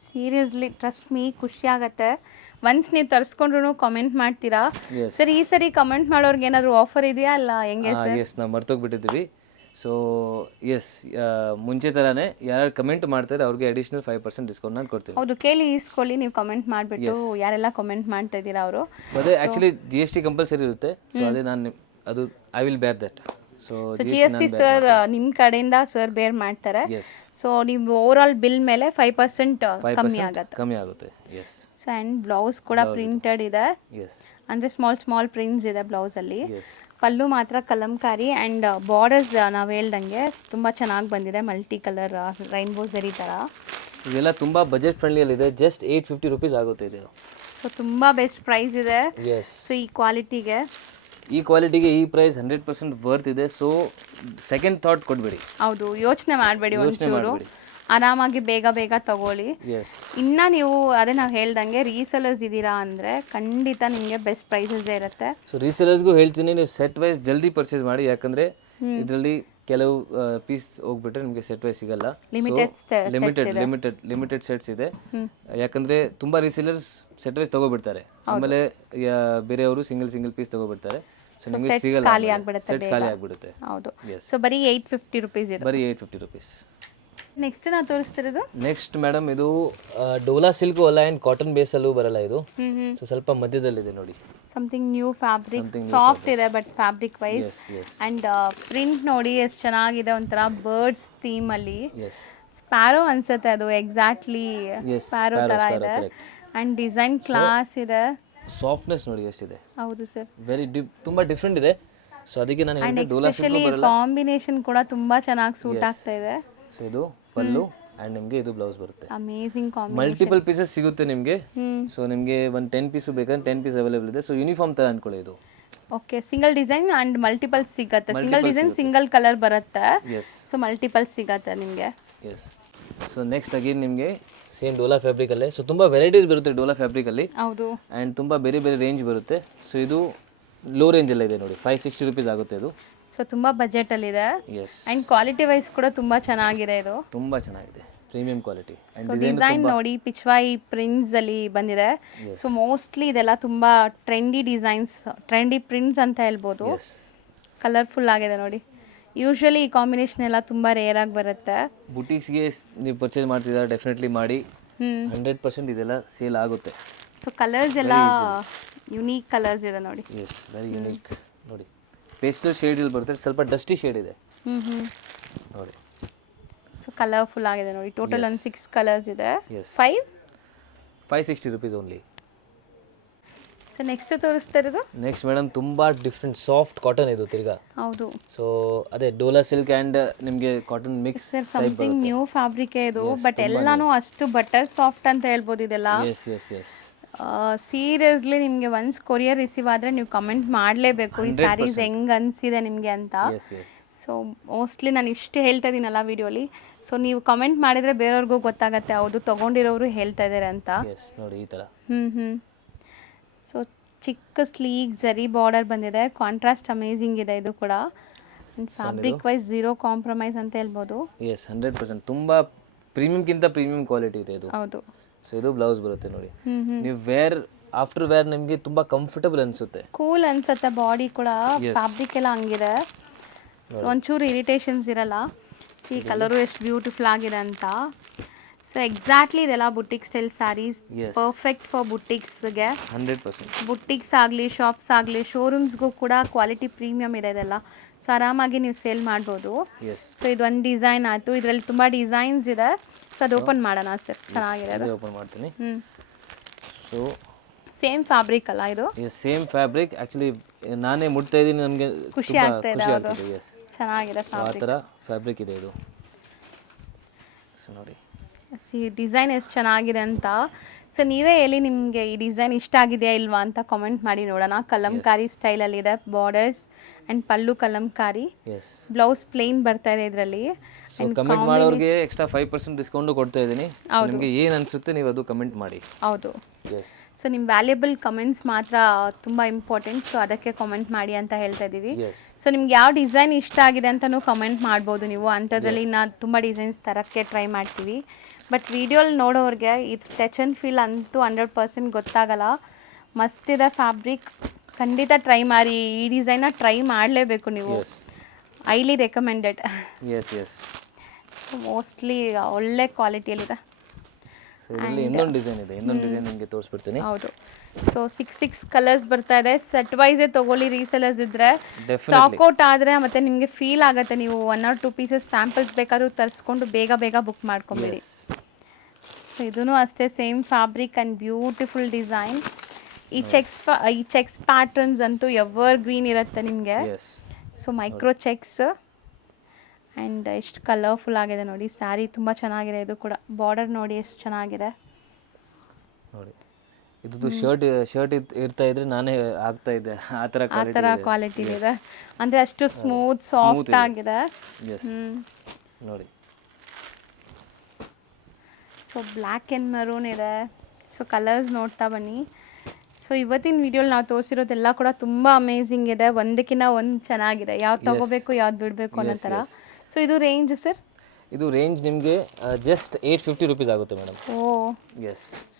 ಸೀರಿಯಸ್ಲಿ ಟ್ರಸ್ಟ್ ಮೀ, ಖುಷಿ ಆಗುತ್ತೆ. ಒನ್ಸ್ ನೀವು ತರಿಸ್ಕೊಂಡ್ರು ಕಾಮೆಂಟ್ ಮಾಡ್ತೀರಾ. ಸರ್ ಈ ಸರಿ ಕಮೆಂಟ್ ಮಾಡೋರ್ಗೆ ಏನಾದ್ರು ಆಫರ್ ಇದೆಯಾ ಅಲ್ಲ ಹೆಂಗೆ ಸರ್? ಎಸ್, ನಾವು ಮರ್ತೋಗ್ಬಿಟ್ಟಿದ್ದೀವಿ. ಸೊ ಎಸ್, ಮುಂಚೆ ಥರನೇ ಯಾರು ಕಮೆಂಟ್ ಮಾಡ್ತಾರೆ ಅವ್ರಿಗೆ ಅಡಿಷನಲ್ 5% ಡಿಸ್ಕೌಂಟ್ ನಾನು ಕೊಡ್ತೀನಿ. ಹೌದು, ಕೇಳಿ ಇಸ್ಕೊಳ್ಳಿ. ನೀವು ಕಮೆಂಟ್ ಮಾಡಿಬಿಟ್ಟು ಯಾರೆಲ್ಲ ಕಮೆಂಟ್ ಮಾಡ್ತಾ ಇದ್ದೀರಾ ಅವರು. ಸೊ ಅದೇ ಆ್ಯಕ್ಚುಲಿ GST ಕಂಪಲ್ಸರಿ ಇರುತ್ತೆ. ಸೊ ಅದೇ ನಾನು ಅದು ಐ ವಿಲ್ ಬೇರ್ ದಟ್. ಸೊ GST ಸರ್ ನಿಮ್ಮ ಕಡೆಯಿಂದ ಸರ್ ಬೇರ್ ಮಾಡ್ತಾರೆ. ಸೊ ನೀವು ಓವರ್ ಆಲ್ ಬಿಲ್ ಮೇಲೆ 5% ಕಮ್ಮಿ ಆಗುತ್ತೆ. ಎಸ್. ಸೊ ಆ್ಯಂಡ್ ಬ್ಲೌಸ್ ಕೂಡ ಪ್ರಿಂಟೆಡ್ ಇದೆ. ಅಂದರೆ ಸ್ಮಾಲ್ ಪ್ರಿಂಟ್ಸ್ ಇದೆ ಬ್ಲೌಸಲ್ಲಿ. ಪಲ್ಲು ಮಾತ್ರ ಕಲಂಕಾರಿ ಆ್ಯಂಡ್ ಬಾರ್ಡರ್ಸ್ ನಾವು ಹೇಳ್ದಂಗೆ ತುಂಬ ಚೆನ್ನಾಗಿ ಬಂದಿದೆ, ಮಲ್ಟಿ ಕಲರ್ ರೈನ್ಬೋ ಜರಿ ಥರ. ಇದೆಲ್ಲ ತುಂಬ ಬಜೆಟ್ ಫ್ರೆಂಡ್ಲಿಯಲ್ಲಿದೆ, ಜಸ್ಟ್ 850 ರುಪೀಸ್ ಆಗುತ್ತೆ ಇದು. ಸೊ ತುಂಬ ಬೆಸ್ಟ್ ಪ್ರೈಸ್ ಇದೆ. ಸೊ ಈ ಕ್ವಾಲಿಟಿಗೆ ಈ ಪ್ರೈಸ್ 100% ವರ್ತ್ ಇದೆ. ಸೊ ಸೆಕೆಂಡ್ ಥಾಟ್ ಕೊಡ್ಬೇಡಿ. ಹೌದು, ಯೋಚನೆ ಮಾಡಬೇಡಿ, ಒಂಚೂರು ಆರಾಮಾಗಿ ಬೇಗ ತಗೊಳ್ಳಿ. ಇನ್ನು ನೀವು ಅದೇ ನಾವು ಹೇಳ್ದಂಗೆ ರೀಸೆಲರ್ಸ್ ಇದ್ದೀರಾ ಅಂದರೆ ಖಂಡಿತ ನಿಮಗೆ ಬೆಸ್ಟ್ ಪ್ರೈಸಸ್ ಇರುತ್ತೆ. ಸೊ ರೀಸೆಲರ್ಸ್ಗೂ ಹೇಳ್ತೀನಿ, ನೀವು ಸೆಟ್ ವೈಸ್ ಜಲ್ದಿ ಪರ್ಚೇಸ್ ಮಾಡಿ, ಯಾಕಂದರೆ ಇದರಲ್ಲಿ ಕೆಲವು ಪೀಸ್ ಹೋಗ್ಬಿಟ್ರೆ ನಿಮಗೆ ಸೆಟ್ ವೈಸ್ ಸಿಗಲ್ಲ. ಲಿಮಿಟೆಡ್ ಸೆಟ್ಸ್ ಇದೆ. ಯಾಕಂದರೆ ತುಂಬ ರೀಸೆಲರ್ಸ್ ಸೆಟ್ ವೈಸ್ ತಗೋಬಿಡ್ತಾರೆ, ಆಮೇಲೆ ಬೇರೆಯವರು ಸಿಂಗಲ್ ಪೀಸ್ ತಗೋಬಿಡ್ತಾರೆ. ಸೊ ನಿಮಗೆ ಸಿಗಲ್ಲ, ಖಾಲಿ ಆಗಿಬಿಡುತ್ತೆ. ಹೌದು. ಸೊ ಬರೀ 850 ರುಪೀಸ್ ಇದೆ. ಬರೀ 850 ರುಪೀಸ್. ನೆಕ್ಸ್ಟ್ ನಾವು ತೋರಿಸ್ತಿರೋದು ನೆಕ್ಸ್ಟ್ ಮೇಡಮ್, ಇದು ಡೋಲಾ ಸಿಲ್ಕ್ ಅಲ್ಲ, ಆ್ಯಂಡ್ ಕಾಟನ್ ಬೇಸಲ್ಲೂ ಬರಲ್ಲ ಇದು. ಸೊ ಸ್ವಲ್ಪ ಮಧ್ಯದಲ್ಲಿದೆ ನೋಡಿ. ಸಮಥಿಂಗ್ ನ್ಯೂ ಫ್ಯಾಬ್ರಿಕ್, ಸಾಫ್ಟ್ ಇದೆ but fabric wise. And print ನೋಡಿ ಎಷ್ಟು ಚೆನ್ನಾಗಿದೆ, ಒಂಥರ ಬರ್ಡ್ಸ್ ಥೀಮಲ್ಲಿ. ಸ್ಪ್ಯಾರೋ ಅನ್ಸುತ್ತೆ ಅದು, ಎಕ್ಸಾಕ್ಟ್ಲಿ ಸ್ಪ್ಯಾರೋ ಥರ ಇದೆ. ಆ್ಯಂಡ್ ಡಿಸೈನ್ ಕ್ಲಾಸ್ ಇದೆ. ಸಾಫ್ಟ್ನೆಸ್ ನೋಡಿ ಎಷ್ಟಿದೆ. ಹೌದು ಸರ್, ವೆರಿ ತುಂಬ ಡಿಫ್ರೆಂಟ್ ಇದೆ. ಸೊ ಅದಕ್ಕೆ ನಾನು ಎಸ್ಪೆಷಲಿ ಕಾಂಬಿನೇಷನ್ ಕೂಡ ತುಂಬಾ ಚೆನ್ನಾಗಿ ಸೂಟ್ ಆಗ್ತಾ ಇದೆ. ಸೊ ಇದು ಪಲ್ಲು ಆ್ಯಂಡ್ ನಿಮಗೆ ಇದು ಬ್ಲೌಸ್ ಬರುತ್ತೆ. Amazing combination. ಮಲ್ಟಿಪಲ್ ಪೀಸಸ್ ಸಿಗುತ್ತೆ ನಿಮಗೆ. ಸೊ ನಿಮಗೆ ಒಂದು 10 ಪೀಸು ಬೇಕಂದ್ರೆ 10 ಪೀಸ್ ಅವೈಲೇಬಲ್ ಇದೆ. ಸೊ ಯೂನಿಫಾರ್ಮ್ ಥರ ಅನ್ಕೊಳ್ಳಿ ಇದು. Okay, single design and multiple ಸಿಗುತ್ತೆ. ಸಿಂಗಲ್ ಡಿಸೈನ್ ಸಿಂಗಲ್ ಕಲರ್ ಬರುತ್ತೆ. ಸೊ ಮಲ್ಟಿಪಲ್ ಸಿಗುತ್ತೆ ನಿಮಗೆ. ಎಸ್. ಸೊ ನೆಕ್ಸ್ಟ್ ಅಗೇನ್ ನಿಮಗೆ ಸೇಮ್ ಡೋಲಾ ಫ್ಯಾಬ್ರಿಕಲ್ಲೇ. ಸೊ ತುಂಬ ವೆರೈಟೀಸ್ ಬರುತ್ತೆ ಡೋಲಾ ಫ್ಯಾಬ್ರಿಕಲ್ಲಿ. ಹೌದು. ಆ್ಯಂಡ್ ತುಂಬ ಬೇರೆ ಬೇರೆ ರೇಂಜ್ ಬರುತ್ತೆ. ಸೊ ಇದು ಲೋ ರೇಂಜೆಲ್ಲ ಇದೆ ನೋಡಿ, 560 rupees ಆಗುತ್ತೆ ಇದು. ಸೊ ತುಂಬ ಬಜೆಟಲ್ಲಿದೆ. ಎಸ್. ಆ್ಯಂಡ್ ಕ್ವಾಲಿಟಿ ವೈಸ್ ಕೂಡ ತುಂಬ ಚೆನ್ನಾಗಿದೆ ಇದು. ತುಂಬ ಚೆನ್ನಾಗಿದೆ, ಪ್ರೀಮಿಯಂ ಕ್ವಾಲಿಟಿ. ಡಿಸೈನ್ ನೋಡಿ ಪಿಚ್ವಾಯಿ ಪ್ರಿಂಟ್ಸ್ ಅಲ್ಲಿ ಬಂದಿದೆ. ಸೊ ಮೋಸ್ಟ್ಲಿ ಇದೆಲ್ಲ ತುಂಬಾ ಟ್ರೆಂಡಿ ಡಿಸೈನ್ಸ್, ಟ್ರೆಂಡಿ ಪ್ರಿಂಟ್ಸ್ ಅಂತ ಹೇಳ್ಬೋದು. ಕಲರ್ಫುಲ್ ಆಗಿದೆ ನೋಡಿ. ಯೂಶಲಿ ಈ ಕಾಂಬಿನೇಷನ್ ಎಲ್ಲ ತುಂಬಾ ರೇರ್ ಆಗಿ ಬರುತ್ತೆ. ಬುಟೀಕ್ಸ್ಗೆ ನೀವು ಪರ್ಚೇಸ್ ಮಾಡ್ತಿದ್ದಾರೆ ಡೆಫಿನೆಟ್ಲಿ ಮಾಡಿ. 100% ಇದೆಲ್ಲ ಸೇಲ್ ಆಗುತ್ತೆ. ಸೊ ಕಲರ್ಸ್ ಎಲ್ಲ ಯುನೀಕ್ ಕಲರ್ಸ್ ಇದೆ ನೋಡಿ. ಎಸ್, ವೆರಿ ಯುನೀಕ್ ನೋಡಿ. ಪೇಸ್ಟಲ್ ಶೇಡ್ ಇಲ್ಲಿ ಬರುತ್ತೆ, ಸ್ವಲ್ಪ ಡಸ್ಟಿ ಶೇಡ್ ಇದೆ ನೋಡಿ. ಸೊ ಕಲರ್ಫುಲ್ ಆಗಿದೆ ನೋಡಿ. ಟೋಟಲ್ ಒಂದು 6 ಕಲರ್ಸ್ ಇದೆ. 560 rupees ಓನ್ಲಿ. ಸೊ ನೆಕ್ಸ್ಟ್ ತೋರಿಸ್ತಾ ಇರೋದು. ನೆಕ್ಸ್ಟ್ ಮೇಡಮ್ ತುಂಬ ಡಿಫ್ರೆಂಟ್ ಸಾಫ್ಟ್ ಕಾಟನ್ ಇದು ತಿರ್ಗಾ. ಹೌದು. ಸೊ ಅದೇ ಡೋಲಾ ಸಿಲ್ಕ್ ಆ್ಯಂಡ್ ನಿಮಗೆ cotton mix. Something new fabric ಇದು, ಬಟ್ ಎಲ್ಲಾನು ಅಷ್ಟು ಬಟರ್ ಸಾಫ್ಟ್ ಅಂತ ಹೇಳ್ಬೋದು ಇದೆಲ್ಲ. ಸೀರಿಯಸ್ಲಿ ನಿಮಗೆ ಒನ್ಸ್ ಕೊರಿಯರ್ ರಿಸೀವ್ ಆದರೆ ನೀವು ಕಮೆಂಟ್ ಮಾಡಲೇಬೇಕು ಈ ಸ್ಯಾರೀಸ್ ಹೆಂಗೆ ಅನಿಸಿದೆ ನಿಮಗೆ ಅಂತ. ಸೊ ಮೋಸ್ಟ್ಲಿ ನಾನು ಇಷ್ಟು ಹೇಳ್ತಾ ಇದ್ದೀನಲ್ಲ ವಿಡಿಯೋಲಿ. ಸೊ ನೀವು ಕಮೆಂಟ್ ಮಾಡಿದರೆ ಬೇರೆಯವ್ರಿಗೂ ಗೊತ್ತಾಗತ್ತೆ, ಹೌದು ತೊಗೊಂಡಿರೋರು ಹೇಳ್ತಾ ಇದ್ದಾರೆ ಅಂತ. ನೋಡಿ ಈ ಥರ. ಸೊ ಚಿಕ್ಕ ಸ್ಲೀಕ್ ಜರಿ ಬಾರ್ಡರ್ ಬಂದಿದೆ. ಕಾಂಟ್ರಾಸ್ಟ್ ಅಮೇಜಿಂಗ್ ಇದೆ ಇದು ಕೂಡ. ಫ್ಯಾಬ್ರಿಕ್ ವೈಸ್ ಝೀರೋ ಕಾಂಪ್ರಮೈಸ್ ಅಂತ ಹೇಳ್ಬೋದು. 100% ತುಂಬ ಪ್ರೀಮಿಯಮ್ಗಿಂತ ಪ್ರೀಮಿಯಂ ಕ್ವಾಲಿಟಿ ಇದೆ ಇದು. ಹೌದು. ಸೊ ಇದು ಬ್ಲೌಸ್ ಬರುತ್ತೆ ನೋಡಿ. ನೀವು ಆಫ್ಟರ್ ವೇರ್ ನಿಮಗೆ ತುಂಬ ಕಂಫರ್ಟಬಲ್ ಅನಿಸುತ್ತೆ, ಕೂಲ್ ಅನ್ಸುತ್ತೆ. ಬಾಡಿ ಕೂಡ ಫ್ಯಾಬ್ರಿಕ್ ಎಲ್ಲ ಹಂಗಿದೆ. ಸೊ ಒಂಚೂರು ಇರಿಟೇಷನ್ಸ್ ಇರಲ್ಲ. ಈ ಕಲರು ಎಷ್ಟು ಬ್ಯೂಟಿಫುಲ್ ಆಗಿದೆ ಅಂತ. ಸೊ ಎಕ್ಸಾಕ್ಟ್ಲಿ ಇದೆಲ್ಲ boutique style saris, perfect for ಬುಟಿಕ್ಸ್ಗೆ. 100%. ಬುಟಿಕ್ಸ್ ಆಗಲಿ, ಶಾಪ್ಸ್ ಆಗಲಿ, ಶೋರೂಮ್ಸ್ಗೂ ಕೂಡ ಕ್ವಾಲಿಟಿ ಪ್ರೀಮಿಯಮ್ ಇದೆ ಇದೆಲ್ಲ. ಸೊ ಆರಾಮಾಗಿ ನೀವು ಸೇಲ್ ಮಾಡ್ಬೋದು. ಸೊ ಇದೊಂದು ಡಿಸೈನ್ ಆಯಿತು. ಇದರಲ್ಲಿ ತುಂಬ ಡಿಸೈನ್ಸ್ ಇದೆ. ಸೊ ಅದು ಓಪನ್ ಮಾಡೋಣ ಸರ್, ಚೆನ್ನಾಗಿದೆ ಅದು. ಓಪನ್ ಮಾಡ್ತೀನಿ. ಸೊ ಸೇಮ್ ಫ್ಯಾಬ್ರಿಕ್ ಅಲ್ಲ ಇದು? Same fabric. ಆ್ಯಕ್ಚುಲಿ ನಾನೇ ಮುಟ್ತಾ ಇದ್ದೀನಿ, ನನಗೆ ಖುಷಿ ಆಗ್ತಾ ಇದೆ. ಚೆನ್ನಾಗಿದೆ ಆ ಥರ ಫ್ಯಾಬ್ರಿಕ್ ಇದೆ ಇದು. ಸೊ ನೋಡಿ ಡಿಸೈನ್ ಎಷ್ಟು ಚೆನ್ನಾಗಿದೆ ಅಂತ. ಸೊ ನೀವೇ ಹೇಳಿ ನಿಮಗೆ ಈ ಡಿಸೈನ್ ಇಷ್ಟ ಆಗಿದೆಯಾ ಇಲ್ವಾ ಅಂತ ಕಾಮೆಂಟ್ ಮಾಡಿ ನೋಡೋಣ. ಕಲಂಕಾರಿ ಸ್ಟೈಲಲ್ಲಿದೆ borders and pallu kalamkari. Blouse plain ಬರ್ತಾ ಇದೆ ಇದರಲ್ಲಿ. ಸೊ ಕಮೆಂಟ್ ಮಾಡೋರಿಗೆ ಎಕ್ಸ್ಟ್ರಾ 5% ಡಿಸ್ಕೌಂಟ್ ಕೊಡ್ತಾ ಇದ್ದೀನಿ. ನಿಮಗೆ ಏನು ಅನಿಸುತ್ತೆ ನೀವು ಅದು ಕಮೆಂಟ್ ಮಾಡಿ. ಹೌದು. ಸೊ ನಿಮ್ಮ ವ್ಯಾಲ್ಯೂಬಲ್ ಕಮೆಂಟ್ಸ್ ಮಾತ್ರ ತುಂಬ ಇಂಪಾರ್ಟೆಂಟ್. ಸೊ ಅದಕ್ಕೆ ಕಮೆಂಟ್ ಮಾಡಿ ಅಂತ ಹೇಳ್ತಾ ಇದ್ದೀವಿ. ಸೊ ನಿಮ್ಗೆ ಯಾವ ಡಿಸೈನ್ ಇಷ್ಟ ಆಗಿದೆ ಅಂತಲೂ ಕಮೆಂಟ್ ಮಾಡ್ಬೋದು ನೀವು. ಅಂಥದ್ರಲ್ಲಿ ನಾನು ತುಂಬ ಡಿಸೈನ್ಸ್ ತರೋಕ್ಕೆ ಟ್ರೈ ಮಾಡ್ತೀವಿ. ಬಟ್ ವಿಡಿಯೋಲಿ ನೋಡೋರಿಗೆ ಇದು ಟಚ್ ಆ್ಯಂಡ್ ಫೀಲ್ ಅಂತೂ 100% ಗೊತ್ತಾಗಲ್ಲ. ಮಸ್ತಿದೆ ಫ್ಯಾಬ್ರಿಕ್. ಖಂಡಿತ ಟ್ರೈ ಮಾಡಿ. ಈ ಡಿಸೈನ್ನ ಟ್ರೈ ಮಾಡಲೇಬೇಕು ನೀವು. Highly recommended. ಸೊ ಮೋಸ್ಟ್ಲಿ ಒಳ್ಳೆ ಕ್ವಾಲಿಟಿಯಲ್ಲಿದೆ. ಇನ್ನೊಂದು ಡಿಸೈನ್ ಇದೆ, ಇನ್ನೊಂದು ಡಿಸೈನ್ ನಿಮಗೆ ತೋರಿಸ್ಬಿಡ್ತೀನಿ. ಹೌದು. ಸೊ 6 ಕಲರ್ಸ್ ಬರ್ತಾ ಇದೆ. ಸೆಟ್ ವೈಸೇ ತೊಗೊಳ್ಳಿ. ರೀಸೆಲರ್ಸ್ ಇದ್ದರೆ ಸ್ಟಾಕ್ ಔಟ್ ಆದರೆ ಮತ್ತೆ ನಿಮಗೆ ಫೀಲ್ ಆಗುತ್ತೆ. ನೀವು 1 or 2 ಪೀಸಸ್ ಸ್ಯಾಂಪಲ್ಸ್ ಬೇಕಾದ್ರೂ ತರಿಸ್ಕೊಂಡು ಬೇಗ ಬೇಗ ಬುಕ್ ಮಾಡ್ಕೊಂಬಿಡಿ. ಸೊ ಇದೂ ಅಷ್ಟೇ same fabric and beautiful design. ಈ ಚೆಕ್ಸ್ ಪ್ಯಾಟರ್ನ್ಸ್ ಅಂತೂ ಎವರ್ ಗ್ರೀನ್ ಇರುತ್ತೆ ನಿಮಗೆ. ಸೊ ಮೈಕ್ರೋ ಚೆಕ್ಸ್ ಆ್ಯಂಡ್ ಎಷ್ಟು ಕಲರ್ಫುಲ್ ಆಗಿದೆ ನೋಡಿ. ಸ್ಯಾರಿ ತುಂಬ ಚೆನ್ನಾಗಿದೆ. ಇದು ಕೂಡ ಬಾರ್ಡರ್ ನೋಡಿ ಎಷ್ಟು ಚೆನ್ನಾಗಿದೆ ನೋಡಿ. ಇದು ಶರ್ಟ್ ಇರ್ತಾ ಇದ್ರೆ ನಾನೇ ಆಗ್ತಾ ಇದ್ದೆ. ಆ ಥರ ಕ್ವಾಲಿಟಿ ಇದೆ. ಅಂದರೆ ಅಷ್ಟು ಸ್ಮೂತ್ ಸಾಫ್ಟ್ ಆಗಿದೆ ನೋಡಿ. ಸೊ ಬ್ಲ್ಯಾಕ್ ಆ್ಯಂಡ್ ಮರೂನ್ ಇದೆ. ಸೊ ಕಲರ್ಸ್ ನೋಡ್ತಾ ಬನ್ನಿ. ಸೊ ಇವತ್ತಿನ ವಿಡಿಯೋಲಿ ನಾವು ತೋರಿಸಿರೋದೆಲ್ಲ ಕೂಡ ತುಂಬ ಅಮೇಝಿಂಗ್ ಇದೆ. ಒಂದಕ್ಕಿಂತ ಒಂದು ಚೆನ್ನಾಗಿದೆ. ಯಾವ್ದು ತೊಗೋಬೇಕು ಯಾವ್ದು ಬಿಡಬೇಕು ಅನ್ನೋ ಥರ. ಸೊ ಇದು ರೇಂಜ್ ಸರ್? ಇದು ರೇಂಜ್ ನಿಮಗೆ ಜಸ್ಟ್ 850 rupees ಆಗುತ್ತೆ ಮೇಡಮ್.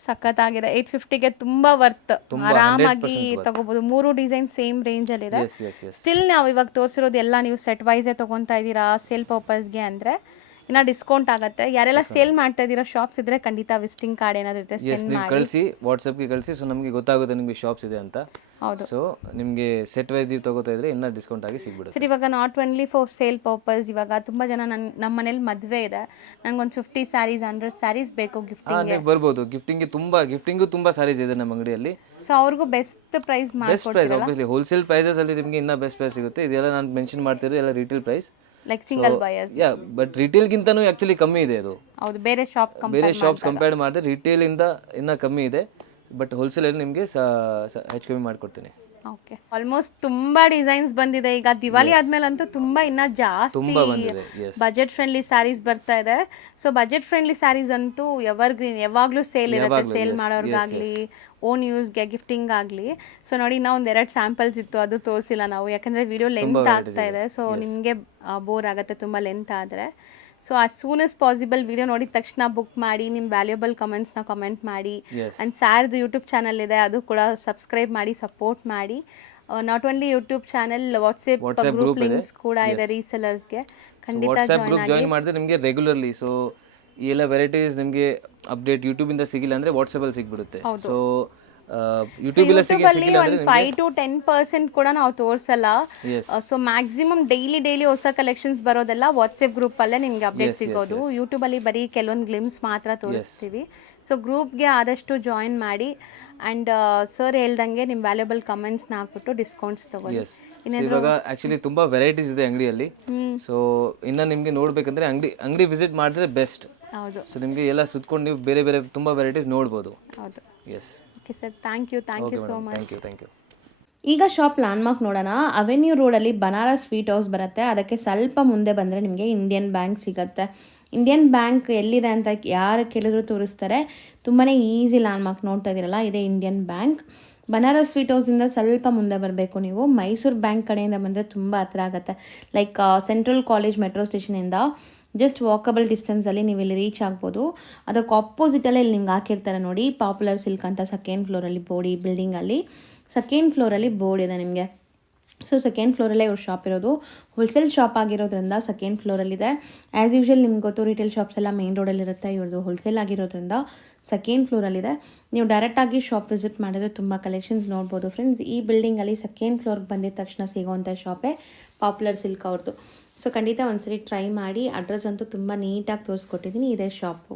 ಸಖತ್ತಾಗಿದೆ. 850ಗೆ ತುಂಬ ವರ್ತ್. ಆರಾಮಾಗಿ ತಗೋಬಹುದು. 3 ಡಿಸೈನ್ ಸೇಮ್ ರೇಂಜಲ್ಲಿದೆ. ಸ್ಟಿಲ್ ನಾವು ಇವಾಗ ತೋರಿಸಿರೋದು ಎಲ್ಲ ನೀವು ಸೆಟ್ ವೈಸೇ ತೊಗೊತಾ ಇದ್ದೀರಾ ಸೇಲ್ ಪರ್ಪಸ್ಗೆ ಅಂದರೆ ಇನ್ನ ಡಿಸ್ಕೌಂಟ್ ಆಗುತ್ತೆ. ಯಾರೆಲ್ಲ ಸೇಲ್ ಮಾಡ್ತಾ ಇದ್ದೀರಾ ಶಾಪ್ಸ್ ಇದ್ರೆ ಖಂಡಿತ ವಿಸಿಟಿಂಗ್ ಕಾರ್ಡ್ ಏನಾದ್ರು ಇರುತ್ತೆ ಸೆಂಡ್ ನೀವು ಮಾಡಿ. ಕಳಿಸಿ, ವಾಟ್ಸಪ್ಗೆ ಕಳಿಸಿ. ಸೊ ನಮಗೆ ಗೊತ್ತಾಗುತ್ತೆ ನಿಮಗೆ ಶಾಪ್ಸ್ ಇದೆ ಅಂತ. ಹೌದು. ಸೊ ನಿಮಗೆ ಸೆಟ್ ವೈಸ್ ನೀವು ತಗೋತಾ ಇದ್ರೆ ಇನ್ನೂ ಡಿಸ್ಕೌಂಟ್ ಆಗಿ ಸಿಗ್ಬಿಡುತ್ತೆ. ಸರ್ ಇವಾಗ not only for sale purpose, ಇವಾಗ ತುಂಬ ಜನ ನಮ್ಮ ಮನೇಲಿ ಮದುವೆ ಇದೆ, ನನಗೊಂದು 50 ಸ್ಯಾರೀಸ್ 100 ಸ್ಯಾರೀಸ್ ಬೇಕು ಗಿಫ್ಟಿಂಗ್. ನೀವು ಬರ್ಬೋದು. ಗಿಫ್ಟಿಂಗು ತುಂಬ ಸ್ಯಾರೀಸ್ ಇದೆ ನಮ್ಮ ಅಂಗಡಿಯಲ್ಲಿ. ಸೊ ಅವ್ರಿಗೂ best price best price obviously wholesale prices ಅಲ್ಲಿ ನಿಮಗೆ ಇನ್ನೂ ಬೆಸ್ಟ್ ಪ್ರೈಸ್ ಸಿಗುತ್ತೆ. ಇದೆಲ್ಲ ನಾನು ಮೆನ್ಷನ್ ಮಾಡ್ತಿರೋದು ಎಲ್ಲ retail price, like single buyers. But ರಿಟೇಲ್ಗಿಂತನೂ ಆ್ಯಕ್ಚುಲಿ ಕಮ್ಮಿ ಇದೆ ಅದು. ಹೌದು, ಬೇರೆ ಶಾಪ್ಸ್ ಕಂಪೇರ್ ಮಾಡಿದ್ರೆ ರಿಟೇಲಿಂದ ಇನ್ನೂ ಕಮ್ಮಿ ಇದೆ. ಬಟ್ ಹೋಲ್ಸೇಲಲ್ಲಿ ನಿಮಗೆ ಹೆಚ್ಚು ಕಮ್ಮಿ ಮಾಡಿಕೊಡ್ತೀನಿ. ಓಕೆ, ಆಲ್ಮೋಸ್ಟ್ ತುಂಬಾ ಡಿಸೈನ್ಸ್ ಬಂದಿದೆ. ಈಗ ದಿವಾಲಿ ಆದ್ಮೇಲೆ ಅಂತೂ ತುಂಬಾ ಇನ್ನ ಜಾಸ್ತಿ ಬಜೆಟ್ ಫ್ರೆಂಡ್ಲಿ ಸ್ಯಾರೀಸ್ ಬರ್ತಾ ಇದೆ. ಸೊ ಬಜೆಟ್ ಫ್ರೆಂಡ್ಲಿ ಸ್ಯಾರೀಸ್ ಅಂತೂ ಎವರ್ ಗ್ರೀನ್, ಯಾವಾಗ್ಲೂ ಸೇಲ್ ಇರುತ್ತೆ. ಸೇಲ್ ಮಾಡೋರ್ಗಾಗ್ಲಿ ಓನ್ ಯೂಸ್ಗೆ ಗಿಫ್ಟಿಂಗ್ ಆಗಲಿ. ಸೊ ನೋಡಿ, ನಾವು ಒಂದೆರಡು ಸ್ಯಾಂಪಲ್ಸ್ ಇತ್ತು, ಅದು ತೋರಿಸಿಲ್ಲ ನಾವು, ಯಾಕಂದರೆ ವಿಡಿಯೋ ಲೆಂತ್ ಆಗ್ತಾ ಇದೆ. ಸೊ ನಿಮಗೆ ಬೋರ್ ಆಗುತ್ತೆ ತುಂಬ ಲೆಂತ್ ಆದರೆ. So as soon as possible video ನೋಡಿದ ತಕ್ಷಣ ಬುಕ್ ಮಾಡಿ, ನಿಮ್ಮ ವ್ಯಾಲ್ಯೂಬಲ್ ಕಮೆಂಟ್ಸ್ನ ಕಮೆಂಟ್ ಮಾಡಿ. ಆ್ಯಂಡ್ ಸ್ಯಾರ್ದು ಯೂಟ್ಯೂಬ್ ಚಾನಲ್ ಇದೆ, ಅದು ಕೂಡ ಸಬ್ಸ್ಕ್ರೈಬ್ ಮಾಡಿ, ಸಪೋರ್ಟ್ ಮಾಡಿ. Not only YouTube channel, WhatsApp group links ಕೂಡ ಇದೆ ರೀಸೆಲರ್ಸ್ಗೆ. ಖಂಡಿತ ಜಾಯಿನ್ ಮಾಡಿದ್ರೆ ನಿಮಗೆ ರೆಗ್ಯುಲರ್ಲಿ ಸೊ ಈ ಎಲ್ಲ ವೆರೈಟೀಸ್ ನಿಮಗೆ ಅಪ್ಡೇಟ್ ಯೂಟ್ಯೂಬಿಂದ ಸಿಗಿಲ್ಲ ಅಂದರೆ ವಾಟ್ಸಪ್ಪಲ್ಲಿ ಸಿಗ್ಬಿಡುತ್ತೆ. ಸೊ ಯೂಟ್ಯೂಬಲ್ಲಿ 5 to 10% ಕೂಡ ನಾವು ತೋರಿಸಲ್ಲ. ಸೊ ಮ್ಯಾಕ್ಸಿಮಮ್ ಡೈಲಿ ಹೊಸ ಕಲೆಕ್ಷನ್ಸ್ ಬರೋದೆಲ್ಲ ವಾಟ್ಸಪ್ ಗ್ರೂಪಲ್ಲೇ ನಿಮ್ಗೆ ಅಪ್ಡೇಟ್ ಸಿಗೋದು. ಯೂಟ್ಯೂಬಲ್ಲಿ ಬರೀ ಕೆಲವೊಂದು ಗ್ಲಿಮ್ಸ್ ಮಾತ್ರ ತೋರಿಸ್ತೀವಿ. ಸೊ ಗ್ರೂಪ್ಗೆ ಆದಷ್ಟು ಜಾಯಿನ್ ಮಾಡಿ. ಆ್ಯಂಡ್ ಸರ್ ಹೇಳ್ದಂಗೆ ನಿಮ್ಮ ವ್ಯಾಲ್ಯೂಬಲ್ ಕಮೆಂಟ್ಸ್ನ ಹಾಕ್ಬಿಟ್ಟು ಡಿಸ್ಕೌಂಟ್ಸ್ ತಗೊಳ್ಳಿ. ಇವಾಗ ಆ್ಯಕ್ಚುಲಿ ತುಂಬ ವೆರೈಟೀಸ್ ಇದೆ ಅಂಗಡಿಯಲ್ಲಿ. ಸೊ ಇನ್ನು ನಿಮಗೆ ನೋಡಬೇಕಂದ್ರೆ ಅಂಗಡಿ ವಿಸಿಟ್ ಮಾಡಿದ್ರೆ ಬೆಸ್ಟ್. ಹೌದು. ಸೊ ನಿಮಗೆ ಎಲ್ಲ ಸುತ್ಕೊಂಡು ನೀವು ಬೇರೆ ತುಂಬ ವೆರೈಟೀಸ್ ನೋಡ್ಬೋದು. ಹೌದು. Yes. Okay sir, thank you so much. Thank you. ಈಗ ಶಾಪ್ ಲ್ಯಾಂಡ್ಮಾರ್ಕ್ ನೋಡೋಣ. ಅವೆನ್ಯೂ ರೋಡಲ್ಲಿ ಬನಾರಸ್ ಸ್ವೀಟ್ ಹೌಸ್ ಬರುತ್ತೆ. ಅದಕ್ಕೆ ಸ್ವಲ್ಪ ಮುಂದೆ ಬಂದರೆ ನಿಮಗೆ ಇಂಡಿಯನ್ ಬ್ಯಾಂಕ್ ಸಿಗುತ್ತೆ. ಇಂಡಿಯನ್ ಬ್ಯಾಂಕ್ ಎಲ್ಲಿದೆ ಅಂತ ಯಾರು ಕೇಳಿದ್ರು ತೋರಿಸ್ತಾರೆ. ತುಂಬಾ ಈಸಿ ಲ್ಯಾಂಡ್ಮಾರ್ಕ್ ನೋಡ್ತಾ ಇದ್ದೀರಲ್ಲ, ಇದೇ ಇಂಡಿಯನ್ ಬ್ಯಾಂಕ್. ಬನಾರಸ್ ಸ್ವೀಟ್ ಹೌಸಿಂದ ಸ್ವಲ್ಪ ಮುಂದೆ ಬರಬೇಕು ನೀವು. ಮೈಸೂರು ಬ್ಯಾಂಕ್ ಕಡೆಯಿಂದ ಬಂದರೆ ತುಂಬ ಹತ್ರ ಆಗುತ್ತೆ. ಲೈಕ್ ಸೆಂಟ್ರಲ್ ಕಾಲೇಜ್ ಮೆಟ್ರೋ ಸ್ಟೇಷನಿಂದ ಜಸ್ಟ್ ವಾಕಬಲ್ ಡಿಸ್ಟೆನ್ಸಲ್ಲಿ ನೀವು ಇಲ್ಲಿ ರೀಚ್ ಆಗ್ಬೋದು. ಅದಕ್ಕೆ ಆಪೋಸಿಟಲ್ಲೇ ಇಲ್ಲಿ ನಿಮ್ಗೆ ಹಾಕಿರ್ತಾರೆ ನೋಡಿ, ಪಾಪ್ಯುಲರ್ ಸಿಲ್ಕ್ ಅಂತ. ಸೆಕೆಂಡ್ ಫ್ಲೋರಲ್ಲಿ ಬೋರ್ಡ್, ಈ ಬಿಲ್ಡಿಂಗಲ್ಲಿ ಸೆಕೆಂಡ್ ಫ್ಲೋರಲ್ಲಿ ಬೋರ್ಡ್ ಇದೆ ನಿಮಗೆ. ಸೊ ಸೆಕೆಂಡ್ ಫ್ಲೋರಲ್ಲೇ ಇವ್ರ ಶಾಪ್ ಇರೋದು. ಹೋಲ್ಸೇಲ್ ಶಾಪ್ ಆಗಿರೋದ್ರಿಂದ ಸೆಕೆಂಡ್ ಫ್ಲೋರಲ್ಲಿದೆ. ಆ್ಯಸ್ ಯೂಶ್ವಲ್ ನಿಮ್ಗೆ ಗೊತ್ತು, ರಿಟೇಲ್ ಶಾಪ್ಸ್ ಎಲ್ಲ ಮೇನ್ ರೋಡಲ್ಲಿರುತ್ತೆ. ಇವ್ರದ್ದು ಹೋಲ್ಸೇಲ್ ಆಗಿರೋದ್ರಿಂದ ಸೆಕೆಂಡ್ ಫ್ಲೋರಲ್ಲಿದೆ. ನೀವು ಡೈರೆಕ್ಟಾಗಿ ಶಾಪ್ ವಿಸಿಟ್ ಮಾಡಿದ್ರೆ ತುಂಬ ಕಲೆಕ್ಷನ್ಸ್ ನೋಡ್ಬೋದು ಫ್ರೆಂಡ್ಸ್. ಈ ಬಿಲ್ಡಿಂಗಲ್ಲಿ ಸೆಕೆಂಡ್ ಫ್ಲೋರ್ಗೆ ಬಂದಿದ ತಕ್ಷಣ ಸಿಗೋವಂಥ ಶಾಪೇ ಪಾಪ್ಯುಲರ್ ಸಿಲ್ಕ್ ಅವ್ರದ್ದು. ಸೊ ಖಂಡಿತ ಒಂದ್ಸರಿ ಟ್ರೈ ಮಾಡಿ. ಅಡ್ರೆಸ್ ಅಂತೂ ತುಂಬ ನೀಟಾಗಿ ತೋರಿಸ್ಕೊಟ್ಟಿದ್ದೀನಿ. ಇದೇ ಶಾಪು.